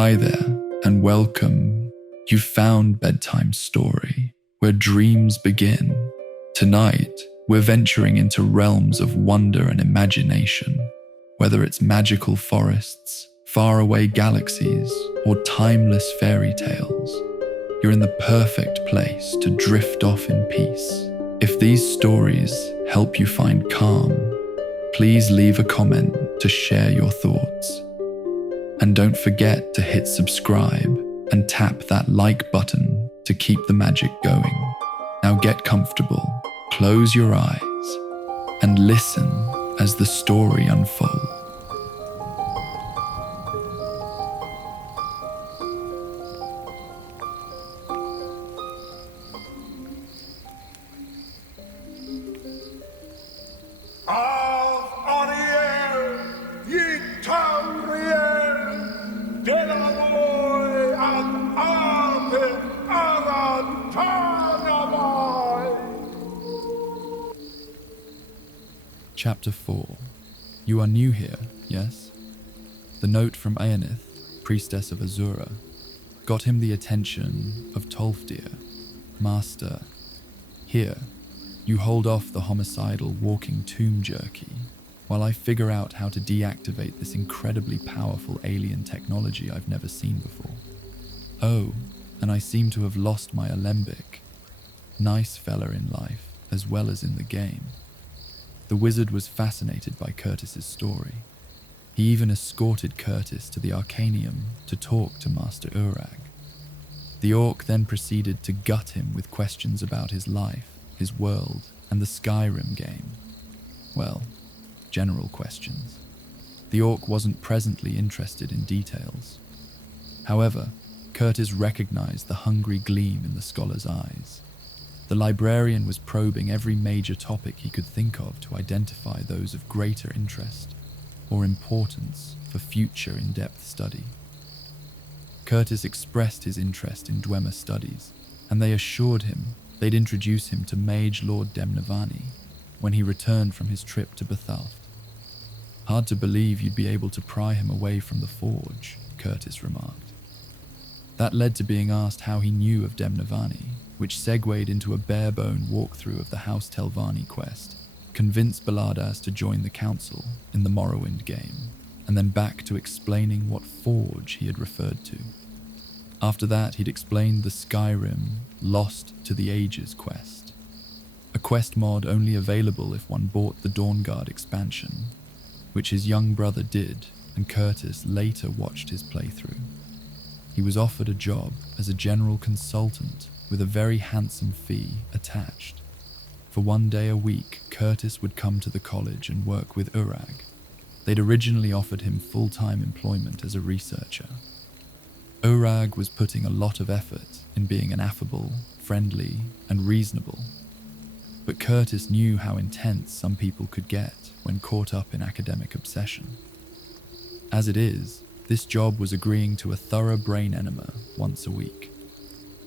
Hi there, and welcome. You've found Bedtime Story, where dreams begin. Tonight, we're venturing into realms of wonder and imagination. Whether it's magical forests, faraway galaxies, or timeless fairy tales, you're in the perfect place to drift off in peace. If these stories help you find calm, please leave a comment to share your thoughts. And don't forget to hit subscribe and tap that like button to keep the magic going. Now get comfortable, close your eyes, and listen as the story unfolds. Chapter 4. You are new here, yes? The note from Aenith, priestess of Azura, got him the attention of Tolfdir. Master, here, you hold off the homicidal walking tomb jerky while I figure out how to deactivate this incredibly powerful alien technology I've never seen before. Oh, and I seem to have lost my alembic. Nice fella in life, as well as in the game. The wizard was fascinated by Curtis's story. He even escorted Curtis to the Arcanium to talk to Master Urag. The orc then proceeded to gut him with questions about his life, his world, and the Skyrim game. Well, general questions. The orc wasn't presently interested in details. However, Curtis recognized the hungry gleam in the scholar's eyes. The librarian was probing every major topic he could think of to identify those of greater interest or importance for future in-depth study. Curtis expressed his interest in Dwemer studies, and they assured him they'd introduce him to Mage Lord Demnavani when he returned from his trip to Bethalft. Hard to believe you'd be able to pry him away from the forge, Curtis remarked. That led to being asked how he knew of Demnavani, which segued into a bare-bone walkthrough of the House Telvanni quest, convinced Baladas to join the council in the Morrowind game, and then back to explaining what forge he had referred to. After that, he'd explained the Skyrim Lost to the Ages quest, a quest mod only available if one bought the Dawnguard expansion, which his young brother did, and Curtis later watched his playthrough. He was offered a job as a general consultant with a very handsome fee attached. For one day a week, Curtis would come to the college and work with Urag. They'd originally offered him full-time employment as a researcher. Urag was putting a lot of effort in being an affable, friendly, and reasonable. But Curtis knew how intense some people could get when caught up in academic obsession. As it is, this job was agreeing to a thorough brain enema once a week.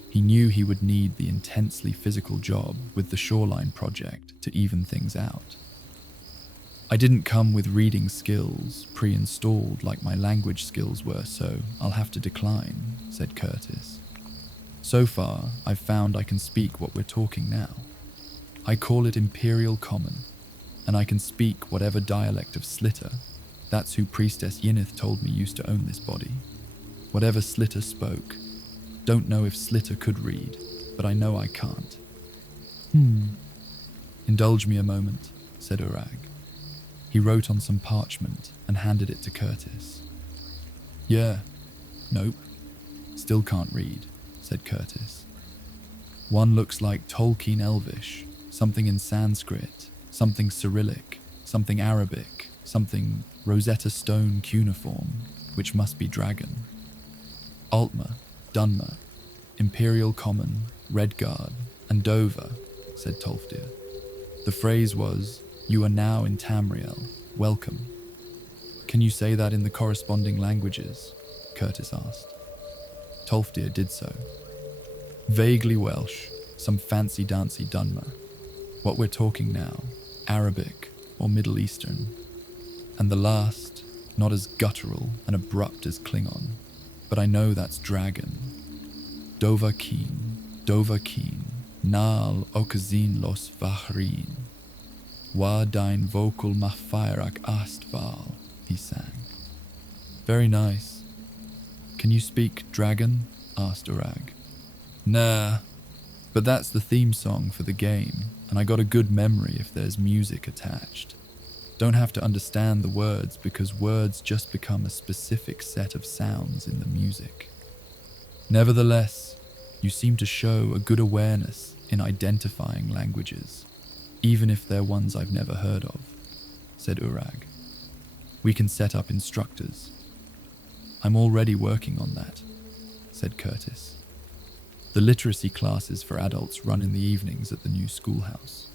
He knew he would need the intensely physical job with the Shoreline project to even things out. I didn't come with reading skills pre-installed like my language skills were, so I'll have to decline, said Curtis. So far, I've found I can speak what we're talking now. I call it Imperial Common, and I can speak whatever dialect of Slitter. That's who Priestess Yinith told me used to own this body. Whatever Slitter spoke. Don't know if Slitter could read, but I know I can't. Indulge me a moment, said Urag. He wrote on some parchment and handed it to Curtis. Yeah. Nope. Still can't read, said Curtis. One looks like Tolkien Elvish, something in Sanskrit, something Cyrillic, something Arabic, something Rosetta Stone cuneiform, which must be dragon. Altmer, Dunmer, Imperial Common, Redguard, and Dover, said Tolfdir. The phrase was, "You are now in Tamriel, welcome." Can you say that in the corresponding languages? Curtis asked. Tolfdir did so. Vaguely Welsh, some fancy-dancy Dunmer. What we're talking now, Arabic or Middle Eastern. And the last, not as guttural and abrupt as Klingon, but I know that's dragon. Dovahkiin, Naal okazin los vahrin. Wa dein vocal mafairak astval, he sang. Very nice. Can you speak dragon? Asked Urag. Nah, but that's the theme song for the game, and I got a good memory if there's music attached. Don't have to understand the words because words just become a specific set of sounds in the music. Nevertheless, you seem to show a good awareness in identifying languages, even if they're ones I've never heard of, said Urag. We can set up instructors. I'm already working on that, said Curtis. The literacy classes for adults run in the evenings at the new schoolhouse.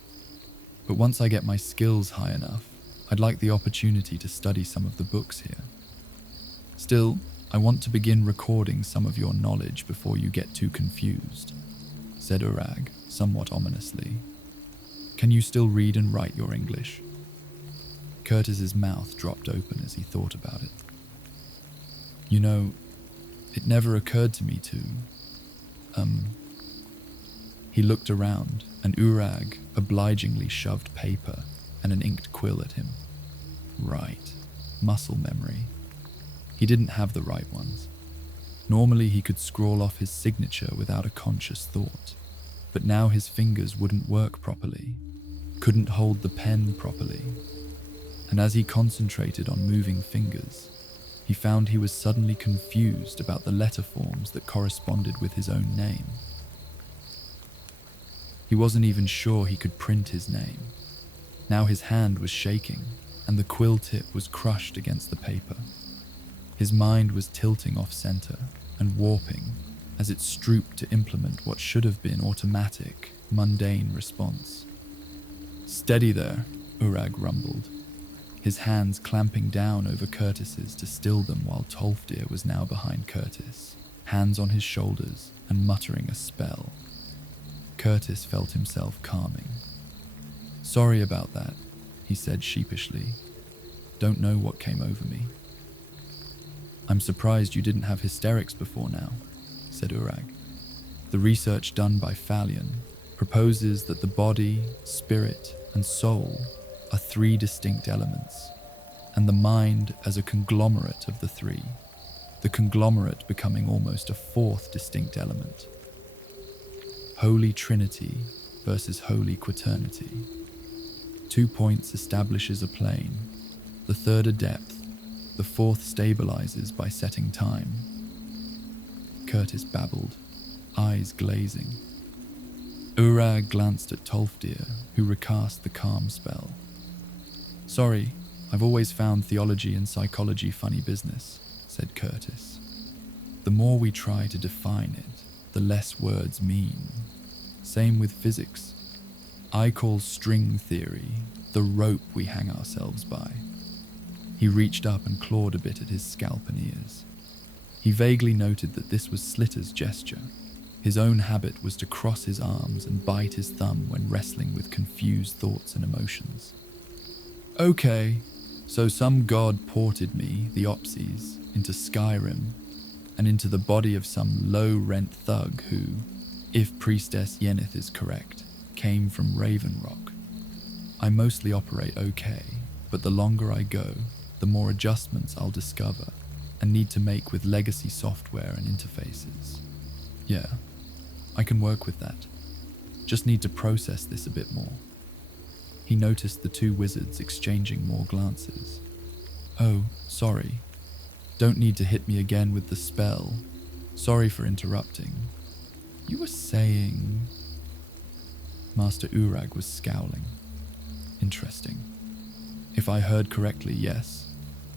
But once I get my skills high enough, I'd like the opportunity to study some of the books here. Still, I want to begin recording some of your knowledge before you get too confused, said Urag, somewhat ominously. Can you still read and write your English? Curtis's mouth dropped open as he thought about it. You know, it never occurred to me to... He looked around, and Urag obligingly shoved paper and an inked quill at him. Right, muscle memory. He didn't have the right ones. Normally he could scrawl off his signature without a conscious thought, but now his fingers wouldn't work properly, couldn't hold the pen properly. And as he concentrated on moving fingers, he found he was suddenly confused about the letter forms that corresponded with his own name. He wasn't even sure he could print his name. Now his hand was shaking, and the quill tip was crushed against the paper. His mind was tilting off-center and warping as it stooped to implement what should have been automatic, mundane response. Steady there, Urag rumbled, his hands clamping down over Curtis's to still them while Tolfdir was now behind Curtis, hands on his shoulders and muttering a spell. Curtis felt himself calming. Sorry about that, he said sheepishly. Don't know what came over me. I'm surprised you didn't have hysterics before now, said Urag. The research done by Fallion proposes that the body, spirit, and soul are three distinct elements, and the mind as a conglomerate of the three, the conglomerate becoming almost a fourth distinct element. Holy Trinity versus Holy Quaternity. 2 points establishes a plane, the third a depth, the fourth stabilizes by setting time. Curtis babbled, eyes glazing. Urag glanced at Tolfdir, who recast the calm spell. Sorry, I've always found theology and psychology funny business, said Curtis. The more we try to define it, the less words mean. Same with physics. I call string theory the rope we hang ourselves by. He reached up and clawed a bit at his scalp and ears. He vaguely noted that this was Slitter's gesture. His own habit was to cross his arms and bite his thumb when wrestling with confused thoughts and emotions. Okay, so some god ported me, the Opsies, into Skyrim, and into the body of some low-rent thug who, if Priestess Yenith is correct, came from Raven Rock. I mostly operate okay, but the longer I go, the more adjustments I'll discover and need to make with legacy software and interfaces. Yeah, I can work with that. Just need to process this a bit more. He noticed the two wizards exchanging more glances. Oh, sorry. Don't need to hit me again with the spell. Sorry for interrupting. You were saying... Master Urag was scowling. Interesting. If I heard correctly, yes.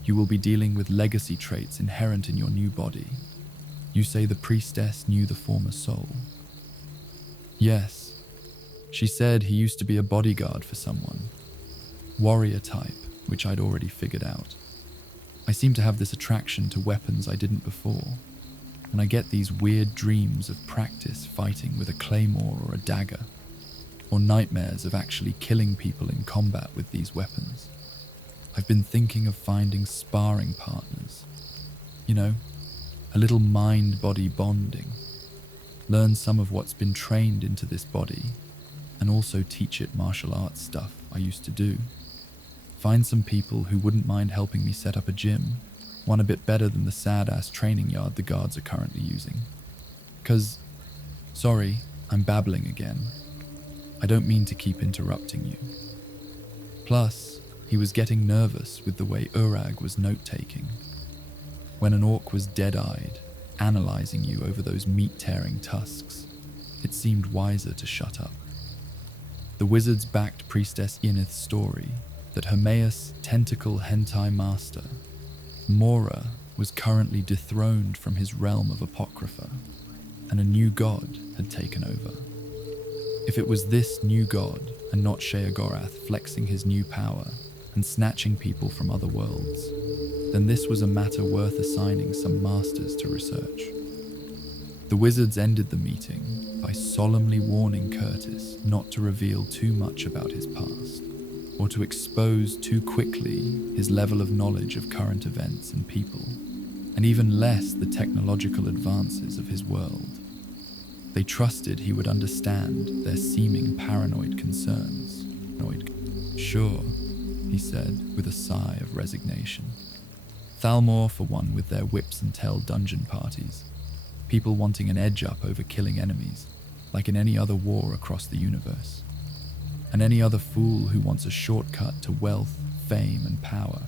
You will be dealing with legacy traits inherent in your new body. You say the priestess knew the former soul. Yes. She said he used to be a bodyguard for someone. Warrior type, which I'd already figured out. I seem to have this attraction to weapons I didn't before, and I get these weird dreams of practice fighting with a claymore or a dagger, or nightmares of actually killing people in combat with these weapons. I've been thinking of finding sparring partners. You know, a little mind-body bonding. Learn some of what's been trained into this body, and also teach it martial arts stuff I used to do. Find some people who wouldn't mind helping me set up a gym, one a bit better than the sad-ass training yard the guards are currently using. 'Cause, sorry, I'm babbling again. I don't mean to keep interrupting you. Plus, he was getting nervous with the way Urag was note-taking. When an orc was dead-eyed, analysing you over those meat-tearing tusks, it seemed wiser to shut up. The wizards backed Priestess Yenith's story that Hermaeus' tentacle hentai master, Mora, was currently dethroned from his realm of Apocrypha, and a new god had taken over. If it was this new god, and not Sheogorath flexing his new power and snatching people from other worlds, then this was a matter worth assigning some masters to research. The wizards ended the meeting by solemnly warning Curtis not to reveal too much about his past, or to expose too quickly his level of knowledge of current events and people, and even less the technological advances of his world. They trusted he would understand their seeming paranoid concerns. Sure, he said with a sigh of resignation. Thalmor, for one, with their whips and tail dungeon parties. People wanting an edge up over killing enemies, like in any other war across the universe. And any other fool who wants a shortcut to wealth, fame, and power,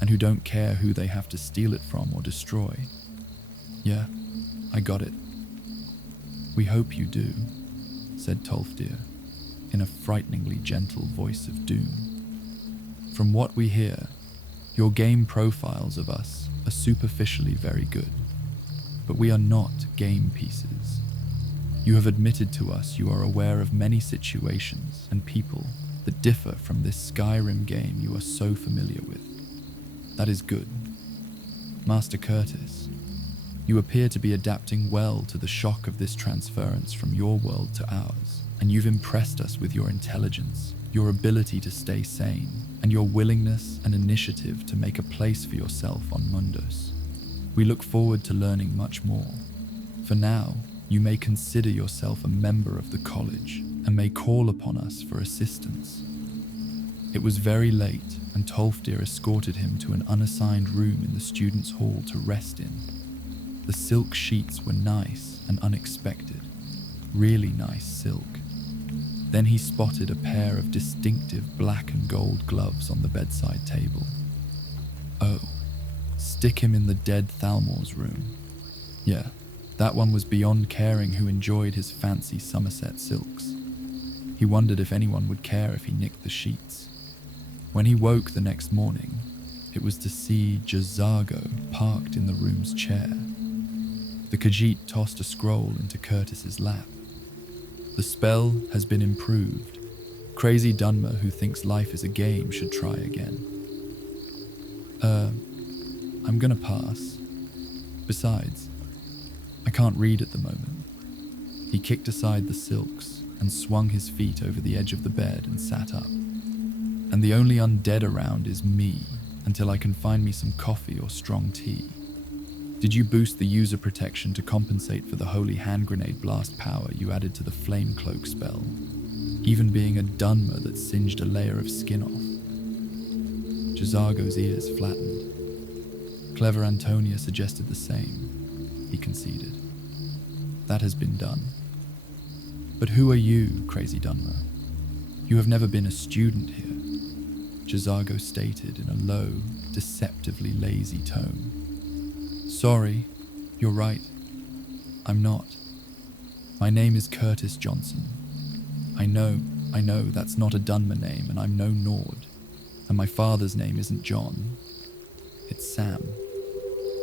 and who don't care who they have to steal it from or destroy. Yeah, I got it. We hope you do, said Tolfdir, in a frighteningly gentle voice of doom. From what we hear, your game profiles of us are superficially very good, but we are not game pieces. You have admitted to us you are aware of many situations and people that differ from this Skyrim game you are so familiar with. That is good. Master Curtis, you appear to be adapting well to the shock of this transference from your world to ours, and you've impressed us with your intelligence, your ability to stay sane, and your willingness and initiative to make a place for yourself on Mundus. We look forward to learning much more. For now, you may consider yourself a member of the college and may call upon us for assistance. It was very late, and Tolfdir escorted him to an unassigned room in the students' hall to rest in. The silk sheets were nice and unexpected, really nice silk. Then he spotted a pair of distinctive black and gold gloves on the bedside table. Oh, stick him in the dead Thalmor's room. Yeah, that one was beyond caring who enjoyed his fancy Somerset silks. He wondered if anyone would care if he nicked the sheets. When he woke the next morning, it was to see Jazago parked in the room's chair. The Khajiit tossed a scroll into Curtis's lap. The spell has been improved. Crazy Dunmer who thinks life is a game should try again. I'm gonna pass. Besides, I can't read at the moment. He kicked aside the silks and swung his feet over the edge of the bed and sat up. And the only undead around is me, until I can find me some coffee or strong tea. Did you boost the user protection to compensate for the holy hand grenade blast power you added to the flame cloak spell, even being a Dunmer that singed a layer of skin off? Jazago's ears flattened. Clever Antonia suggested the same, he conceded. That has been done. But who are you, Crazy Dunmer? You have never been a student here, Jazago stated in a low, deceptively lazy tone. Sorry, you're right. I'm not. My name is Curtis Johnson. I know, that's not a Dunmer name, and I'm no Nord. And my father's name isn't John. It's Sam.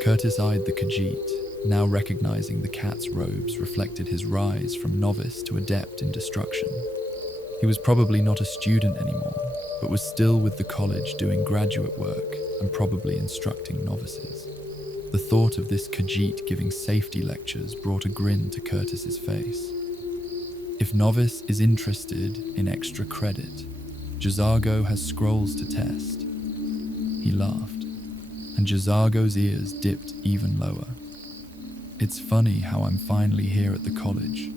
Curtis eyed the Khajiit, now recognizing the cat's robes reflected his rise from novice to adept in destruction. He was probably not a student anymore, but was still with the college doing graduate work and probably instructing novices. The thought of this Khajiit giving safety lectures brought a grin to Curtis's face. If novice is interested in extra credit, Jazago has scrolls to test. He laughed, and Jazago's ears dipped even lower. "It's funny how I'm finally here at the college,"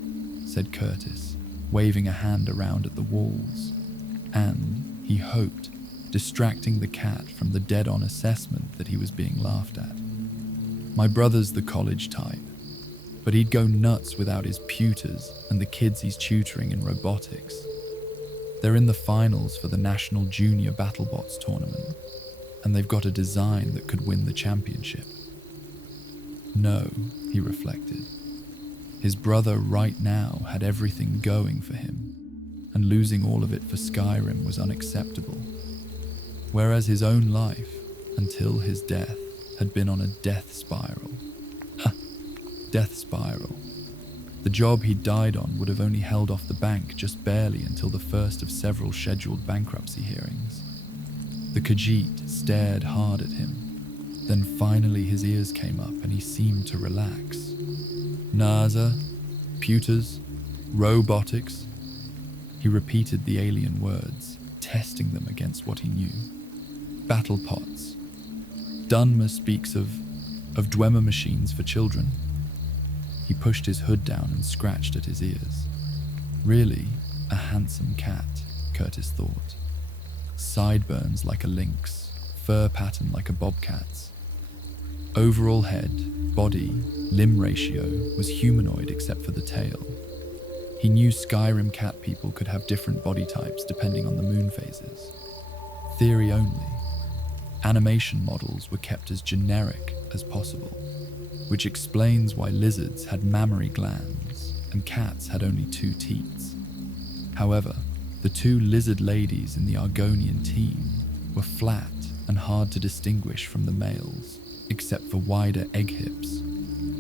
said Curtis, waving a hand around at the walls, and, he hoped, distracting the cat from the dead-on assessment that he was being laughed at. "My brother's the college type, but he'd go nuts without his pewters and the kids he's tutoring in robotics. They're in the finals for the National Junior BattleBots tournament, and they've got a design that could win the championship." No, he reflected. His brother right now had everything going for him, and losing all of it for Skyrim was unacceptable. Whereas his own life, until his death, had been on a death spiral. Death spiral. The job he'd died on would have only held off the bank just barely until the first of several scheduled bankruptcy hearings. The Khajiit stared hard at him. Then finally his ears came up and he seemed to relax. NASA, pewters, robotics. He repeated the alien words, testing them against what he knew. Battle pots. Dunmer speaks of Dwemer machines for children. He pushed his hood down and scratched at his ears. Really, a handsome cat, Curtis thought. Sideburns like a lynx, fur pattern like a bobcat's. Overall head, body, limb ratio was humanoid except for the tail. He knew Skyrim cat people could have different body types depending on the moon phases. Theory only. Animation models were kept as generic as possible, which explains why lizards had mammary glands and cats had only 2 teats. However, the 2 lizard ladies in the Argonian team were flat and hard to distinguish from the males, except for wider egg hips,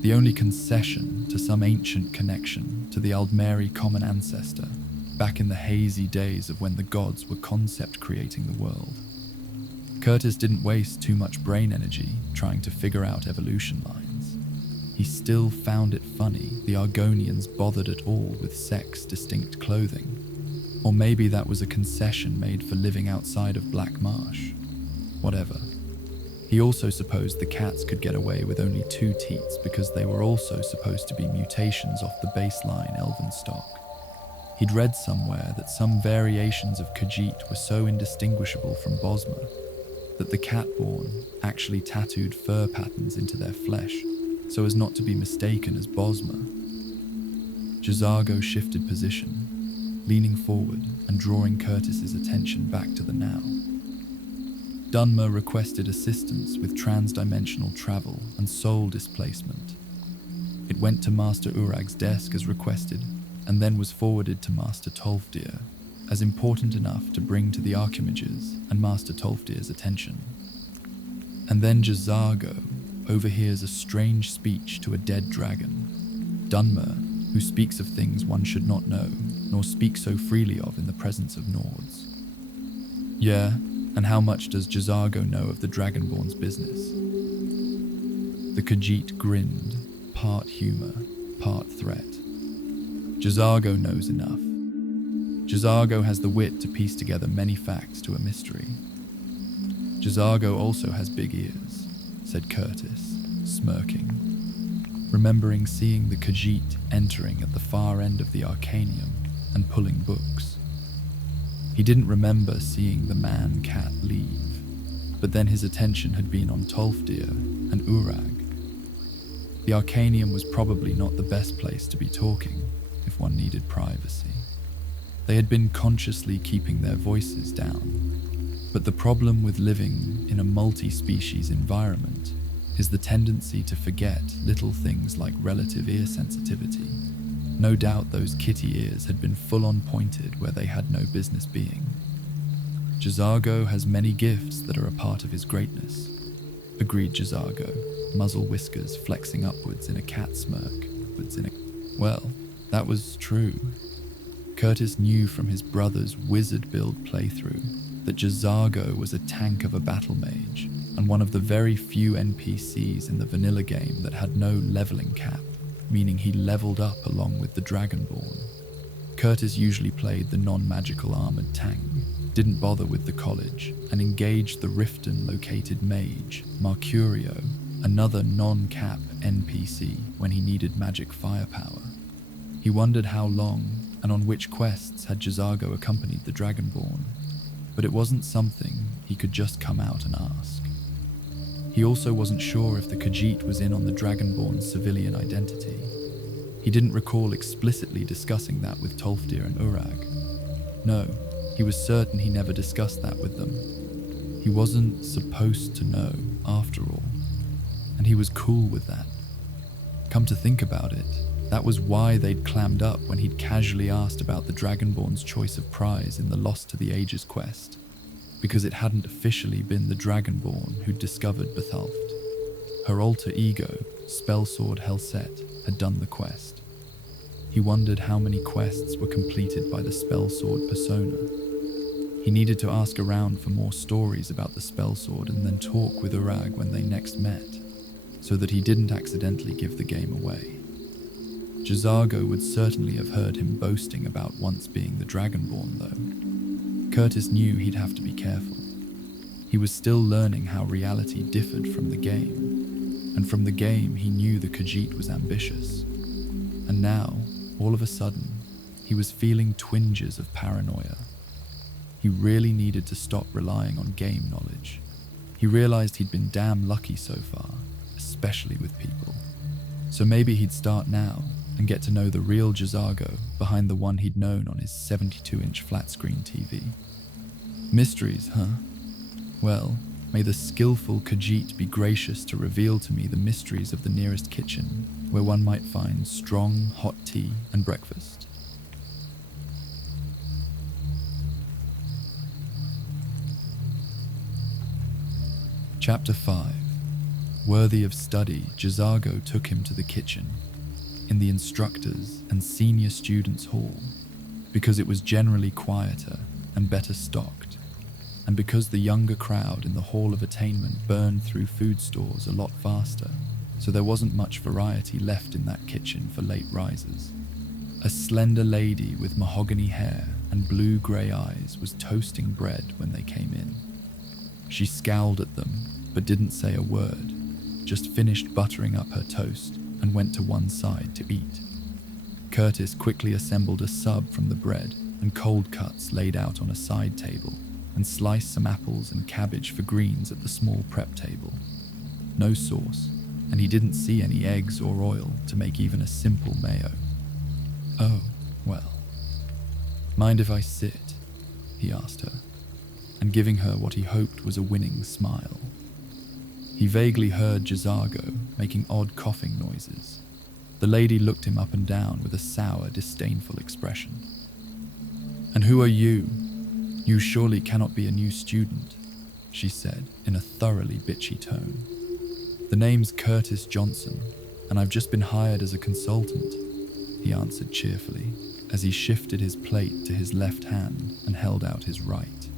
the only concession to some ancient connection to the Aldmeri common ancestor back in the hazy days of when the gods were concept creating the world. Curtis didn't waste too much brain energy trying to figure out evolution lines. He still found it funny the Argonians bothered at all with sex-distinct clothing. Or maybe that was a concession made for living outside of Black Marsh. Whatever. He also supposed the cats could get away with only 2 teats because they were also supposed to be mutations off the baseline elven stock. He'd read somewhere that some variations of Khajiit were so indistinguishable from Bosma that the cat-born actually tattooed fur patterns into their flesh so as not to be mistaken as Bosma. Jazago shifted position, leaning forward and drawing Curtis's attention back to the now. Dunmer requested assistance with trans-dimensional travel and soul displacement. It went to Master Urag's desk as requested, and then was forwarded to Master Tolfdir, as important enough to bring to the Archimages and Master Tolfdir's attention. And then Jazago overhears a strange speech to a dead dragon. Dunmer, who speaks of things one should not know, nor speak so freely of in the presence of Nords. Yeah, and how much does Jazago know of the Dragonborn's business? The Khajiit grinned, part humor, part threat. Jazago knows enough. Jazago has the wit to piece together many facts to a mystery. Jazago also has big ears, said Curtis, smirking, remembering seeing the Khajiit entering at the far end of the Arcanium and pulling books. He didn't remember seeing the man-cat leave, but then his attention had been on Tolfdir and Urag. The Arcanium was probably not the best place to be talking if one needed privacy. They had been consciously keeping their voices down, but the problem with living in a multi-species environment is the tendency to forget little things like relative ear sensitivity. No doubt those kitty ears had been full-on pointed where they had no business being. Jazago has many gifts that are a part of his greatness, agreed Jazago, muzzle whiskers flexing upwards in a cat smirk. Well, that was true. Curtis knew from his brother's wizard-build playthrough that Jazago was a tank of a battle mage and one of the very few NPCs in the vanilla game that had no leveling cap, meaning he leveled up along with the Dragonborn. Curtis usually played the non-magical armored tank, didn't bother with the college, and engaged the Riften-located mage, Marcurio, another non-cap NPC when he needed magic firepower. He wondered how long and on which quests had Jazago accompanied the Dragonborn, but it wasn't something he could just come out and ask. He also wasn't sure if the Khajiit was in on the Dragonborn's civilian identity. He didn't recall explicitly discussing that with Tolfdir and Urag. No, he was certain he never discussed that with them. He wasn't supposed to know, after all, and he was cool with that. Come to think about it, that was why they'd clammed up when he'd casually asked about the Dragonborn's choice of prize in the Lost to the Ages quest, because it hadn't officially been the Dragonborn who'd discovered Bethalft. Her alter ego, Spellsword Helset, had done the quest. He wondered how many quests were completed by the Spellsword persona. He needed to ask around for more stories about the Spellsword and then talk with Urag when they next met, so that he didn't accidentally give the game away. Jazago would certainly have heard him boasting about once being the Dragonborn, though. Curtis knew he'd have to be careful. He was still learning how reality differed from the game, and from the game he knew the Khajiit was ambitious. And now, all of a sudden, he was feeling twinges of paranoia. He really needed to stop relying on game knowledge. He realized he'd been damn lucky so far, especially with people. So maybe he'd start now and get to know the real Jazago behind the one he'd known on his 72-inch flat-screen TV. Mysteries, huh? Well, may the skillful Khajiit be gracious to reveal to me the mysteries of the nearest kitchen, where one might find strong, hot tea and breakfast. Chapter 5. Worthy of study, Jazago took him to the kitchen, in the instructors' and senior students' hall, because it was generally quieter and better stocked, and because the younger crowd in the Hall of Attainment burned through food stores a lot faster, so there wasn't much variety left in that kitchen for late risers. A slender lady with mahogany hair and blue-grey eyes was toasting bread when they came in. She scowled at them, but didn't say a word, just finished buttering up her toast and went to one side to eat. Curtis quickly assembled a sub from the bread and cold cuts laid out on a side table, and sliced some apples and cabbage for greens at the small prep table. No sauce, and he didn't see any eggs or oil to make even a simple mayo. Oh, well. Mind if I sit? He asked her, and giving her what he hoped was a winning smile. He vaguely heard Jazago making odd coughing noises. The lady looked him up and down with a sour, disdainful expression. "And who are you? You surely cannot be a new student," she said in a thoroughly bitchy tone. "The name's Curtis Johnson, and I've just been hired as a consultant," he answered cheerfully, as he shifted his plate to his left hand and held out his right.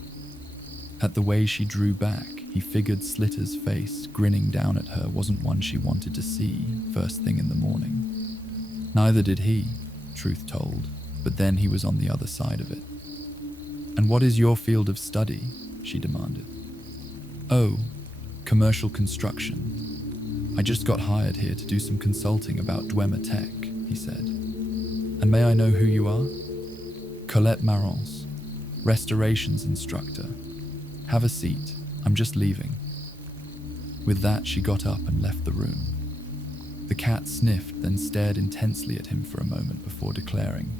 At the way she drew back, he figured Slitter's face grinning down at her wasn't one she wanted to see first thing in the morning. Neither did he, truth told, but then he was on the other side of it. "And what is your field of study?" she demanded. "Oh, commercial construction. I just got hired here to do some consulting about Dwemer Tech," he said. "And may I know who you are?" "Colette Marance, restorations instructor. Have a seat, I'm just leaving." With that, she got up and left the room. The cat sniffed, then stared intensely at him for a moment before declaring,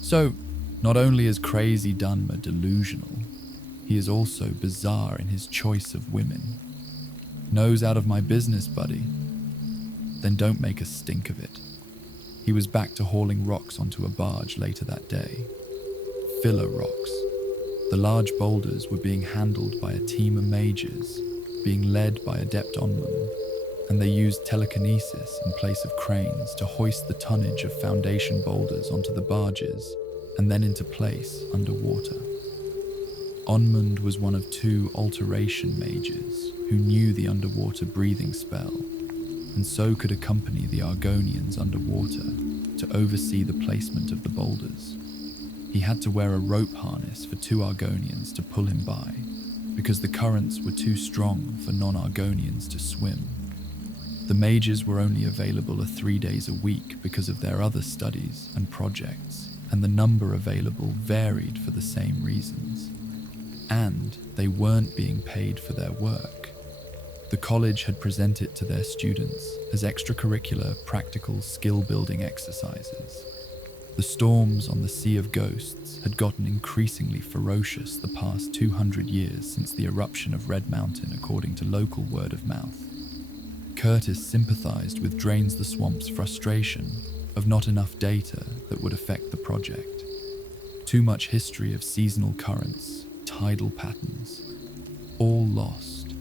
"So, not only is Crazy Dunmer delusional, he is also bizarre in his choice of women. Nose out of my business, buddy. Then don't make a stink of it." He was back to hauling rocks onto a barge later that day. Filler rocks. The large boulders were being handled by a team of mages, being led by Adept Onmund, and they used telekinesis in place of cranes to hoist the tonnage of foundation boulders onto the barges and then into place underwater. Onmund was one of 2 alteration mages who knew the underwater breathing spell, and so could accompany the Argonians underwater to oversee the placement of the boulders. He had to wear a rope harness for 2 Argonians to pull him by, because the currents were too strong for non-Argonians to swim. The mages were only available 3 days a week because of their other studies and projects, and the number available varied for the same reasons. And they weren't being paid for their work. The college had presented to their students as extracurricular, practical, skill-building exercises. The storms on the Sea of Ghosts had gotten increasingly ferocious the past 200 years since the eruption of Red Mountain, according to local word of mouth. Curtis sympathized with Drains the Swamp's frustration of not enough data that would affect the project. Too much history of seasonal currents, tidal patterns, all lost.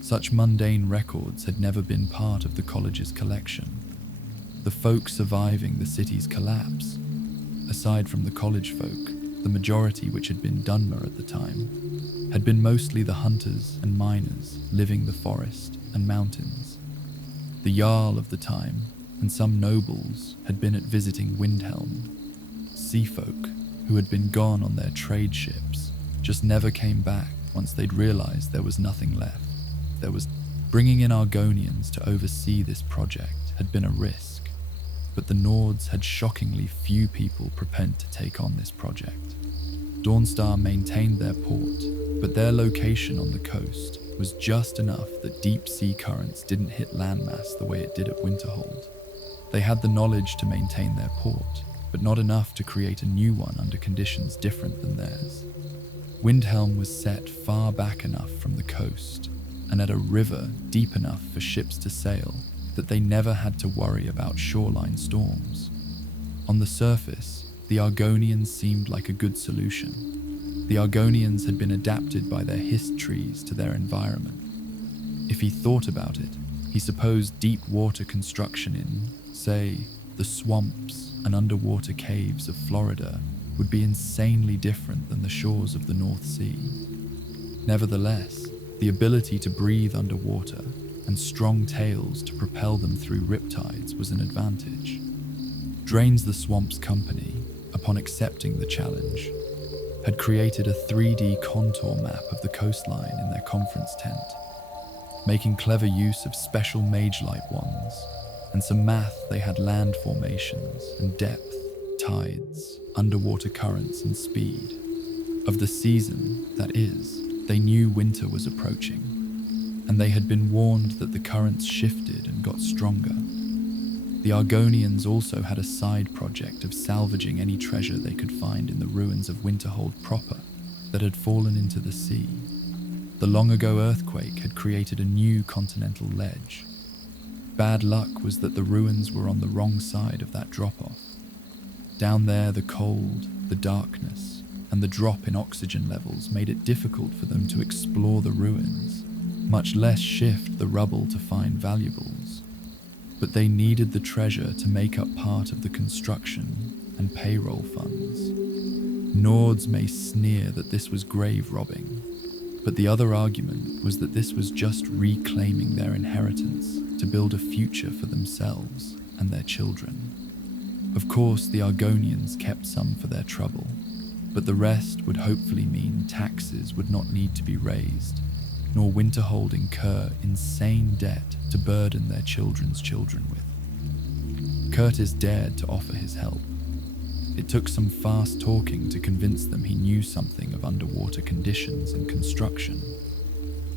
Such mundane records had never been part of the college's collection. The folk surviving the city's collapse, aside from the college folk, the majority, which had been Dunmer at the time, had been mostly the hunters and miners living the forest and mountains. The Jarl of the time and some nobles had been at visiting Windhelm. Sea folk who had been gone on their trade ships just never came back once they'd realized there was nothing left. Bringing in Argonians to oversee this project had been a risk, but the Nords had shockingly few people prepared to take on this project. Dawnstar maintained their port, but their location on the coast was just enough that deep sea currents didn't hit landmass the way it did at Winterhold. They had the knowledge to maintain their port, but not enough to create a new one under conditions different than theirs. Windhelm was set far back enough from the coast and at a river deep enough for ships to sail that they never had to worry about shoreline storms. On the surface, the Argonians seemed like a good solution. The Argonians had been adapted by their hist trees to their environment. If he thought about it, he supposed deep water construction in, say, the swamps and underwater caves of Florida would be insanely different than the shores of the North Sea. Nevertheless, the ability to breathe underwater and strong tails to propel them through riptides was an advantage. Drains the Swamp's company, upon accepting the challenge, had created a 3D contour map of the coastline in their conference tent, making clever use of special mage light wands and some math. They had land formations and depth, tides, underwater currents and speed. Of the season, that is, they knew winter was approaching, and they had been warned that the currents shifted and got stronger. The Argonians also had a side project of salvaging any treasure they could find in the ruins of Winterhold proper that had fallen into the sea. The long-ago earthquake had created a new continental ledge. Bad luck was that the ruins were on the wrong side of that drop-off. Down there, the cold, the darkness, and the drop in oxygen levels made it difficult for them to explore the ruins, much less shift the rubble to find valuables. But they needed the treasure to make up part of the construction and payroll funds. Nords may sneer that this was grave robbing, but the other argument was that this was just reclaiming their inheritance to build a future for themselves and their children. Of course, the Argonians kept some for their trouble, but the rest would hopefully mean taxes would not need to be raised, nor Winterhold incur insane debt to burden their children's children with. Curtis dared to offer his help. It took some fast talking to convince them he knew something of underwater conditions and construction.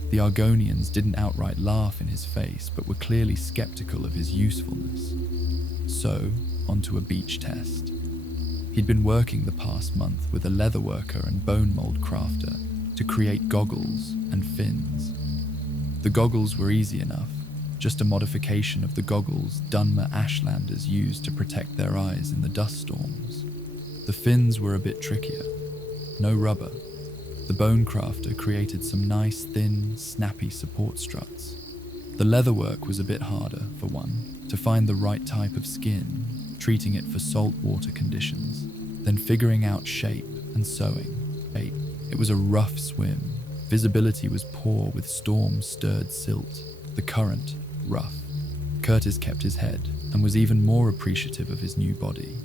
The Argonians didn't outright laugh in his face, but were clearly skeptical of his usefulness. So, onto a beach test. He'd been working the past month with a leatherworker and bone mold crafter to create goggles and fins. The goggles were easy enough, just a modification of the goggles Dunmer Ashlanders used to protect their eyes in the dust storms. The fins were a bit trickier. No rubber. The bone crafter created some nice, thin, snappy support struts. The leatherwork was a bit harder, for one, to find the right type of skin, treating it for saltwater conditions, then figuring out shape and sewing. It was a rough swim. Visibility was poor with storm-stirred silt, the current rough. Curtis kept his head and was even more appreciative of his new body.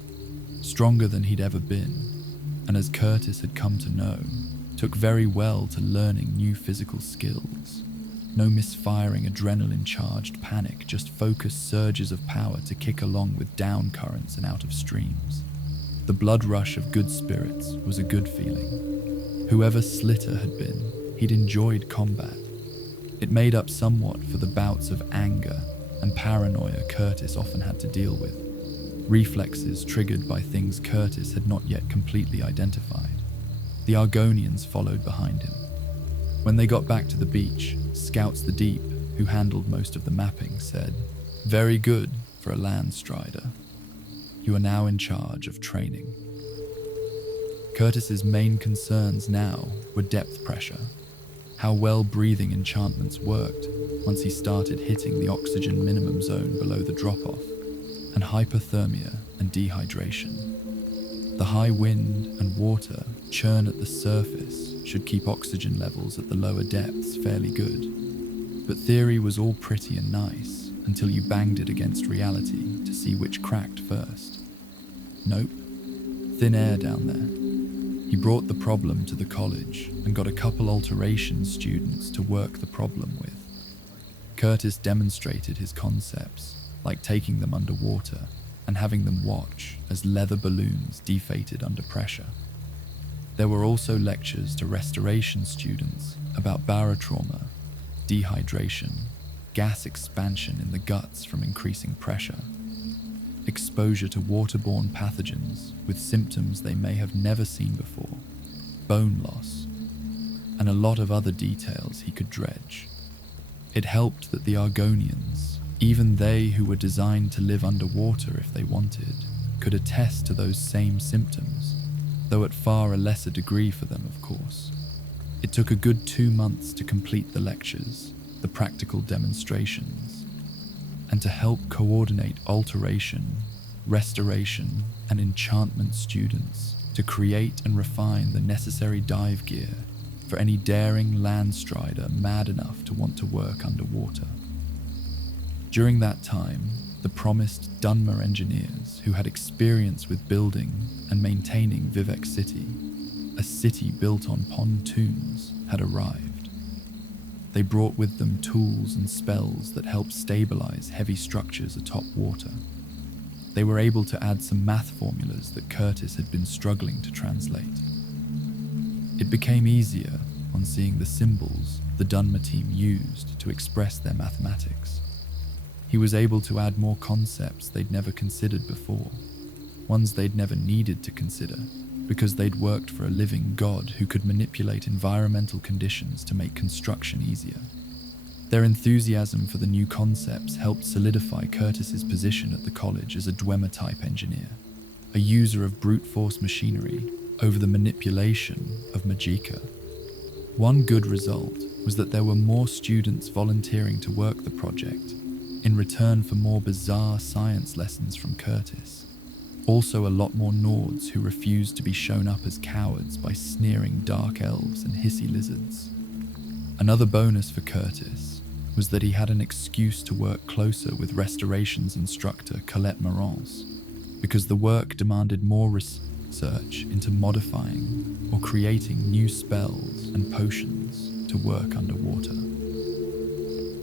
Stronger than he'd ever been, and as Curtis had come to know, took very well to learning new physical skills. No misfiring adrenaline-charged panic, just focused surges of power to kick along with down currents and out of streams. The blood rush of good spirits was a good feeling. Whoever Slitter had been, he'd enjoyed combat. It made up somewhat for the bouts of anger and paranoia Curtis often had to deal with, reflexes triggered by things Curtis had not yet completely identified. The Argonians followed behind him. When they got back to the beach, Scouts the Deep, who handled most of the mapping, said, "Very good for a land strider. You are now in charge of training." Curtis's main concerns now were depth pressure, how well breathing enchantments worked once he started hitting the oxygen minimum zone below the drop-off, and hypothermia and dehydration. The high wind and water churn at the surface should keep oxygen levels at the lower depths fairly good. But theory was all pretty and nice until you banged it against reality to see which cracked first. Nope, thin air down there. He brought the problem to the college and got a couple alteration students to work the problem with. Curtis demonstrated his concepts, like taking them underwater and having them watch as leather balloons deflated under pressure. There were also lectures to restoration students about barotrauma, dehydration, gas expansion in the guts from increasing pressure, exposure to waterborne pathogens with symptoms they may have never seen before, bone loss, and a lot of other details he could dredge. It helped that the Argonians, even they who were designed to live underwater if they wanted, could attest to those same symptoms, though at far a lesser degree for them, of course. It took a good 2 months to complete the lectures, the practical demonstrations, and to help coordinate alteration, restoration, and enchantment students to create and refine the necessary dive gear for any daring land strider mad enough to want to work underwater. During that time, the promised Dunmer engineers who had experience with building and maintaining Vivek City, a city built on pontoons, had arrived. They brought with them tools and spells that helped stabilize heavy structures atop water. They were able to add some math formulas that Curtis had been struggling to translate. It became easier on seeing the symbols the Dunmer team used to express their mathematics. He was able to add more concepts they'd never considered before, ones they'd never needed to consider, because they'd worked for a living god who could manipulate environmental conditions to make construction easier. Their enthusiasm for the new concepts helped solidify Curtis's position at the college as a Dwemer-type engineer, a user of brute force machinery over the manipulation of Magicka. One good result was that there were more students volunteering to work the project in return for more bizarre science lessons from Curtis. Also a lot more Nords who refused to be shown up as cowards by sneering dark elves and hissy lizards. Another bonus for Curtis was that he had an excuse to work closer with restorations instructor Colette Morance, because the work demanded more research into modifying or creating new spells and potions to work underwater.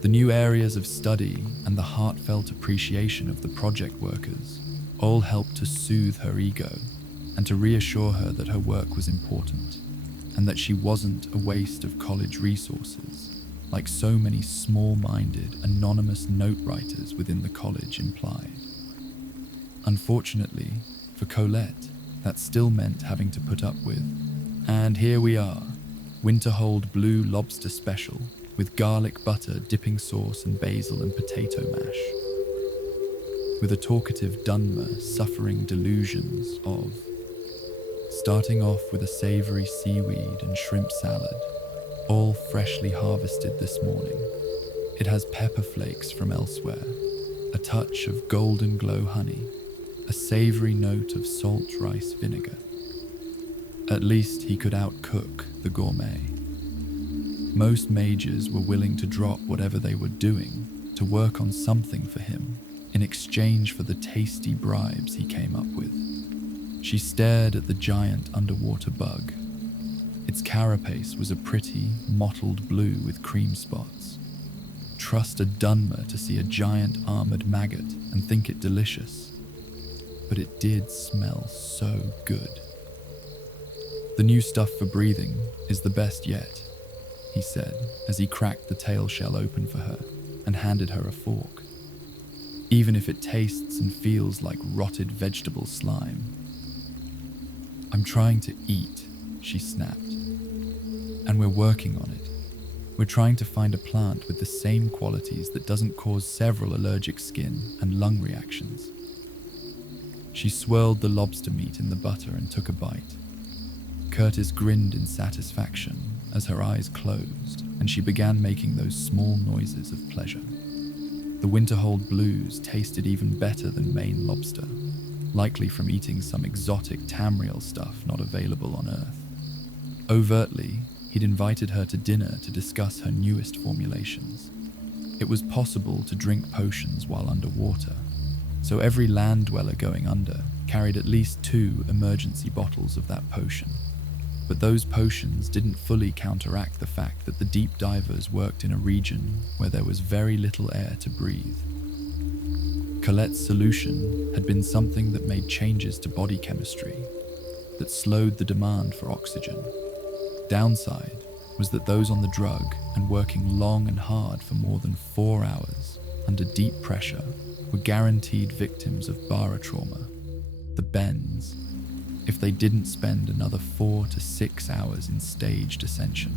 The new areas of study and the heartfelt appreciation of the project workers all helped to soothe her ego and to reassure her that her work was important and that she wasn't a waste of college resources, like so many small-minded, anonymous note writers within the college implied. Unfortunately, for Colette, that still meant having to put up with, and here we are, Winterhold Blue Lobster Special, with garlic butter, dipping sauce and basil and potato mash. With a talkative Dunmer suffering delusions of starting off with a savory seaweed and shrimp salad, all freshly harvested this morning. It has pepper flakes from elsewhere, a touch of golden glow honey, a savory note of salt rice vinegar. At least he could outcook the gourmet. Most mages were willing to drop whatever they were doing to work on something for him in exchange for the tasty bribes he came up with. She stared at the giant underwater bug. Its carapace was a pretty, mottled blue with cream spots, trust a Dunmer to see a giant armored maggot and think it delicious, but it did smell so good. "The new stuff for breathing is the best yet," he said as he cracked the tail shell open for her and handed her a fork. "Even if it tastes and feels like rotted vegetable slime." "I'm trying to eat," she snapped. "And we're working on it. We're trying to find a plant with the same qualities that doesn't cause several allergic skin and lung reactions." She swirled the lobster meat in the butter and took a bite. Curtis grinned in satisfaction as her eyes closed and she began making those small noises of pleasure. The Winterhold blues tasted even better than Maine lobster, likely from eating some exotic Tamriel stuff not available on Earth. Overtly, he'd invited her to dinner to discuss her newest formulations. It was possible to drink potions while underwater, so every land dweller going under carried at least 2 emergency bottles of that potion. But those potions didn't fully counteract the fact that the deep divers worked in a region where there was very little air to breathe. Colette's solution had been something that made changes to body chemistry, that slowed the demand for oxygen. Downside was that those on the drug and working long and hard for more than 4 hours under deep pressure were guaranteed victims of barotrauma, the bends, if they didn't spend another 4 to 6 hours in staged ascension.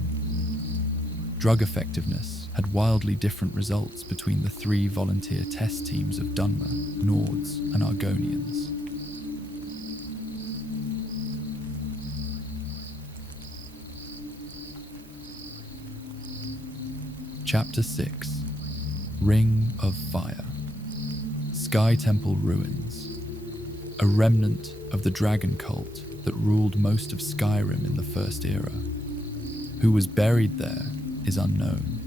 Drug effectiveness had wildly different results between the 3 volunteer test teams of Dunmer, Nords, and Argonians. Chapter 6. Ring of Fire. Sky Temple Ruins. A remnant of the dragon cult that ruled most of Skyrim in the First Era. Who was buried there is unknown.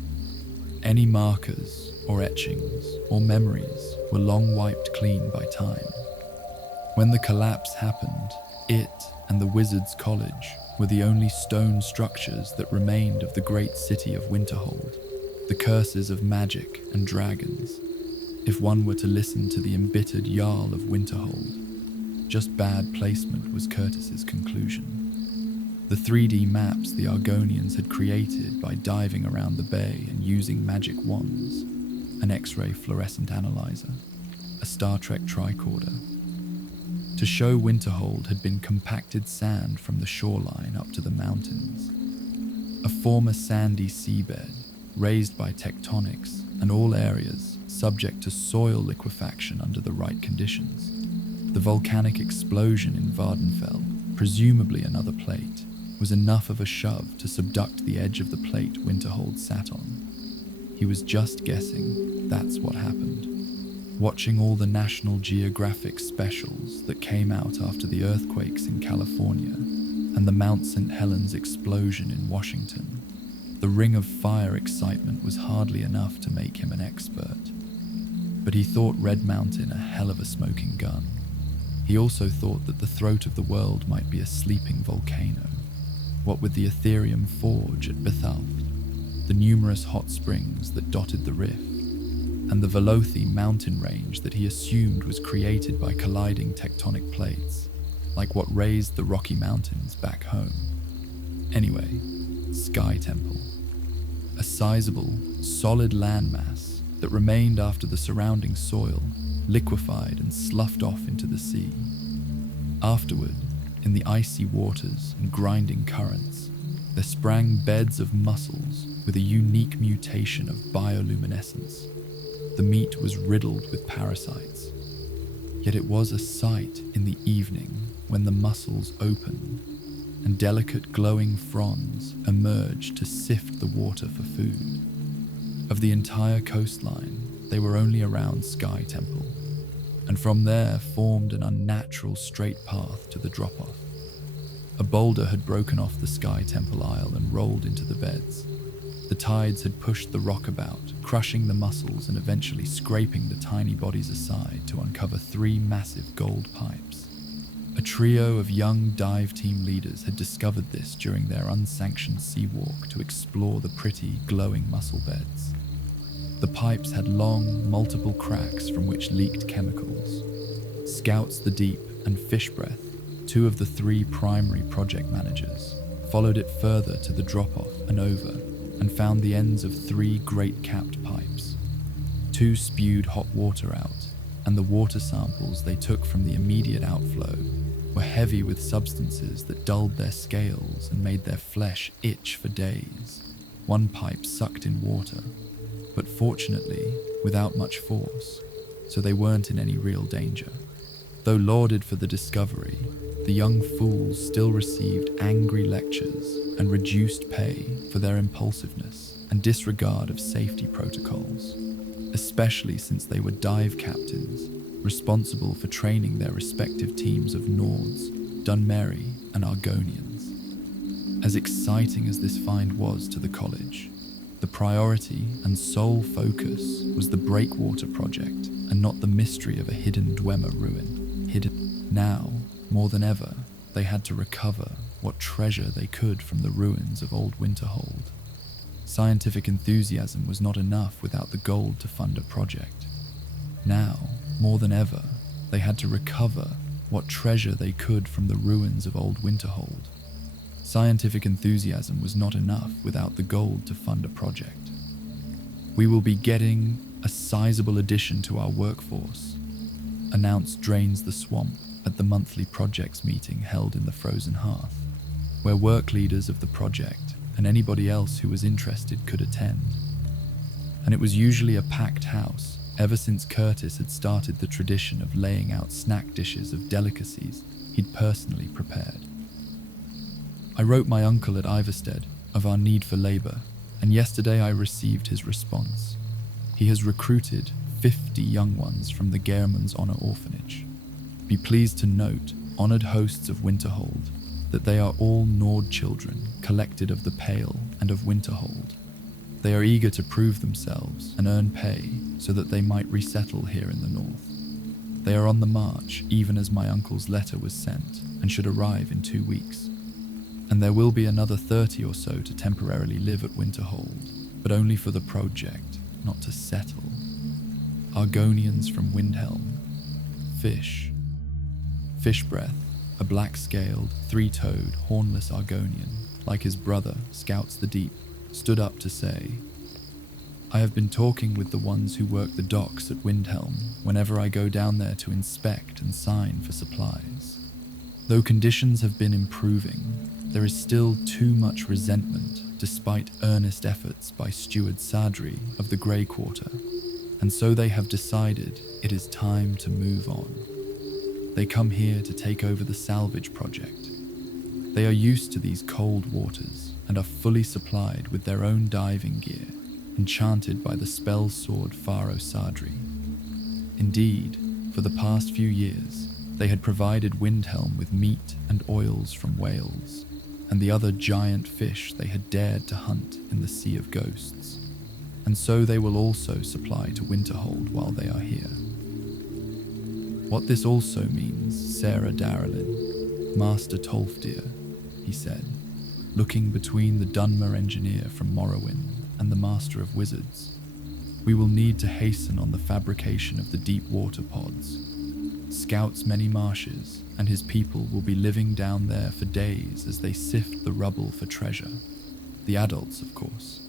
Any markers or etchings or memories were long wiped clean by time. When the collapse happened, it and the Wizards' College were the only stone structures that remained of the great city of Winterhold, the curses of magic and dragons, if one were to listen to the embittered Jarl of Winterhold. Just bad placement was Curtis's conclusion. The 3D maps the Argonians had created by diving around the bay and using magic wands, an X-ray fluorescent analyzer, a Star Trek tricorder, to show Winterhold had been compacted sand from the shoreline up to the mountains. A former sandy seabed, raised by tectonics, and all areas subject to soil liquefaction under the right conditions. The volcanic explosion in Vardenfell, presumably another plate, was enough of a shove to subduct the edge of the plate Winterhold sat on. He was just guessing that's what happened. Watching all the National Geographic specials that came out after the earthquakes in California and the Mount St. Helens explosion in Washington, the Ring of Fire excitement was hardly enough to make him an expert. But he thought Red Mountain a hell of a smoking gun. He also thought that the throat of the world might be a sleeping volcano. What with the Ethereum Forge at Bethalft, the numerous hot springs that dotted the rift, and the Velothi mountain range that he assumed was created by colliding tectonic plates, like what raised the Rocky Mountains back home. Anyway, Sky Temple. A sizable, solid landmass that remained after the surrounding soil liquefied and sloughed off into the sea. Afterward, in the icy waters and grinding currents, there sprang beds of mussels with a unique mutation of bioluminescence. The meat was riddled with parasites. Yet it was a sight in the evening when the mussels opened and delicate glowing fronds emerged to sift the water for food. Of the entire coastline, they were only around Sky Temple, and from there formed an unnatural straight path to the drop-off. A boulder had broken off the Sky Temple Isle and rolled into the beds. The tides had pushed the rock about, crushing the mussels and eventually scraping the tiny bodies aside to uncover 3 massive gold pipes. A trio of young dive team leaders had discovered this during their unsanctioned sea walk to explore the pretty, glowing mussel beds. The pipes had long, multiple cracks from which leaked chemicals. Scouts the Deep and Fishbreath, two of the three primary project managers, followed it further to the drop-off and over, and found the ends of three great capped pipes. Two spewed hot water out, and the water samples they took from the immediate outflow were heavy with substances that dulled their scales and made their flesh itch for days. One pipe sucked in water, but fortunately without much force, so they weren't in any real danger. Though lauded for the discovery, the young fools still received angry lectures and reduced pay for their impulsiveness and disregard of safety protocols, especially since they were dive captains responsible for training their respective teams of Nords, Dunmeri, and Argonians. As exciting as this find was to the college, the priority and sole focus was the Breakwater project and not the mystery of a hidden Dwemer ruin. Hidden now, more than ever, they had to recover what treasure they could from the ruins of Old Winterhold. Scientific enthusiasm was not enough without the gold to fund a project. Now, more than ever, they had to recover what treasure they could from the ruins of Old Winterhold. Scientific enthusiasm was not enough without the gold to fund a project. We will be getting a sizable addition to our workforce, announced Drains the Swamp at the monthly projects meeting held in the Frozen Hearth, where work leaders of the project and anybody else who was interested could attend. And it was usually a packed house, ever since Curtis had started the tradition of laying out snack dishes of delicacies he'd personally prepared. I wrote my uncle at Iverstead of our need for labour, and yesterday I received his response. He has recruited 50 young ones from the Gehrman's Honour Orphanage. Be pleased to note, honoured hosts of Winterhold, that they are all Nord children collected of the Pale and of Winterhold. They are eager to prove themselves and earn pay so that they might resettle here in the north. They are on the march even as my uncle's letter was sent and should arrive in 2 weeks. And there will be another 30 or so to temporarily live at Winterhold, but only for the project, not to settle. Argonians from Windhelm. Fishbreath, a black-scaled, three-toed, hornless Argonian, like his brother, Scouts the Deep, stood up to say, I have been talking with the ones who work the docks at Windhelm whenever I go down there to inspect and sign for supplies. Though conditions have been improving, there is still too much resentment despite earnest efforts by Steward Sadri of the Grey Quarter, and so they have decided it is time to move on. They come here to take over the salvage project. They are used to these cold waters and are fully supplied with their own diving gear, enchanted by the spell sword Pharaoh Sadri. Indeed, for the past few years, they had provided Windhelm with meat and oils from whales, and the other giant fish they had dared to hunt in the Sea of Ghosts, and so they will also supply to Winterhold while they are here. What this also means, Sarah Darrelin, Master Tolfdir, he said, looking between the Dunmer engineer from Morrowind and the Master of Wizards, we will need to hasten on the fabrication of the deep water pods. Scouts many marshes and his people will be living down there for days as they sift the rubble for treasure. The adults, of course.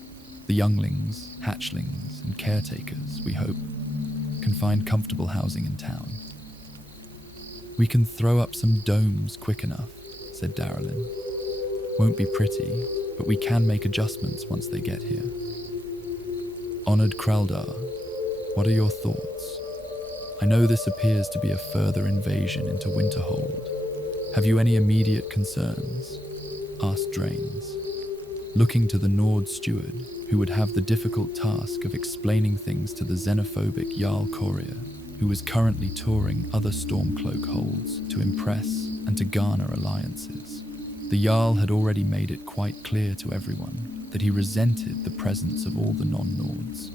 The younglings, hatchlings, and caretakers, we hope, can find comfortable housing in town. We can throw up some domes quick enough, said Darrelin. Won't be pretty, but we can make adjustments once they get here. Honoured Kraldar, what are your thoughts? I know this appears to be a further invasion into Winterhold. Have you any immediate concerns? Asked Drains, looking to the Nord steward, who would have the difficult task of explaining things to the xenophobic Jarl Courier, who was currently touring other Stormcloak holds to impress and to garner alliances. The Jarl had already made it quite clear to everyone that he resented the presence of all the non-Nords,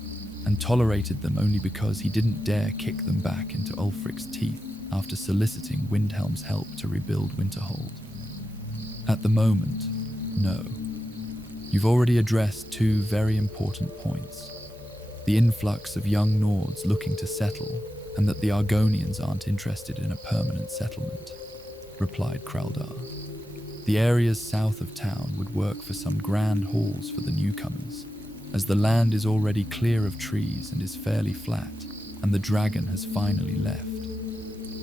and tolerated them only because he didn't dare kick them back into Ulfric's teeth after soliciting Windhelm's help to rebuild Winterhold. At the moment, no. You've already addressed two very important points. the influx of young Nords looking to settle, and that the Argonians aren't interested in a permanent settlement, replied Kraldar. The areas south of town would work for some grand halls for the newcomers, as the land is already clear of trees and is fairly flat, and the dragon has finally left.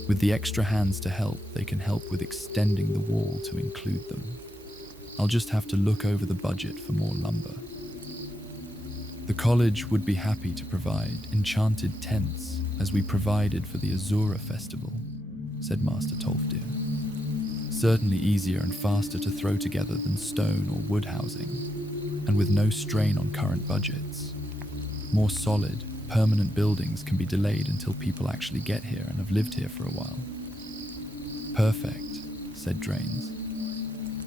With the extra hands to help, they can help with extending the wall to include them. I'll just have to look over the budget for more lumber. The college would be happy to provide enchanted tents as we provided for the Azura festival, said Master Tolfdir. Certainly easier and faster to throw together than stone or wood housing, and with no strain on current budgets. More solid, permanent buildings can be delayed until people actually get here and have lived here for a while. Perfect, said Drains.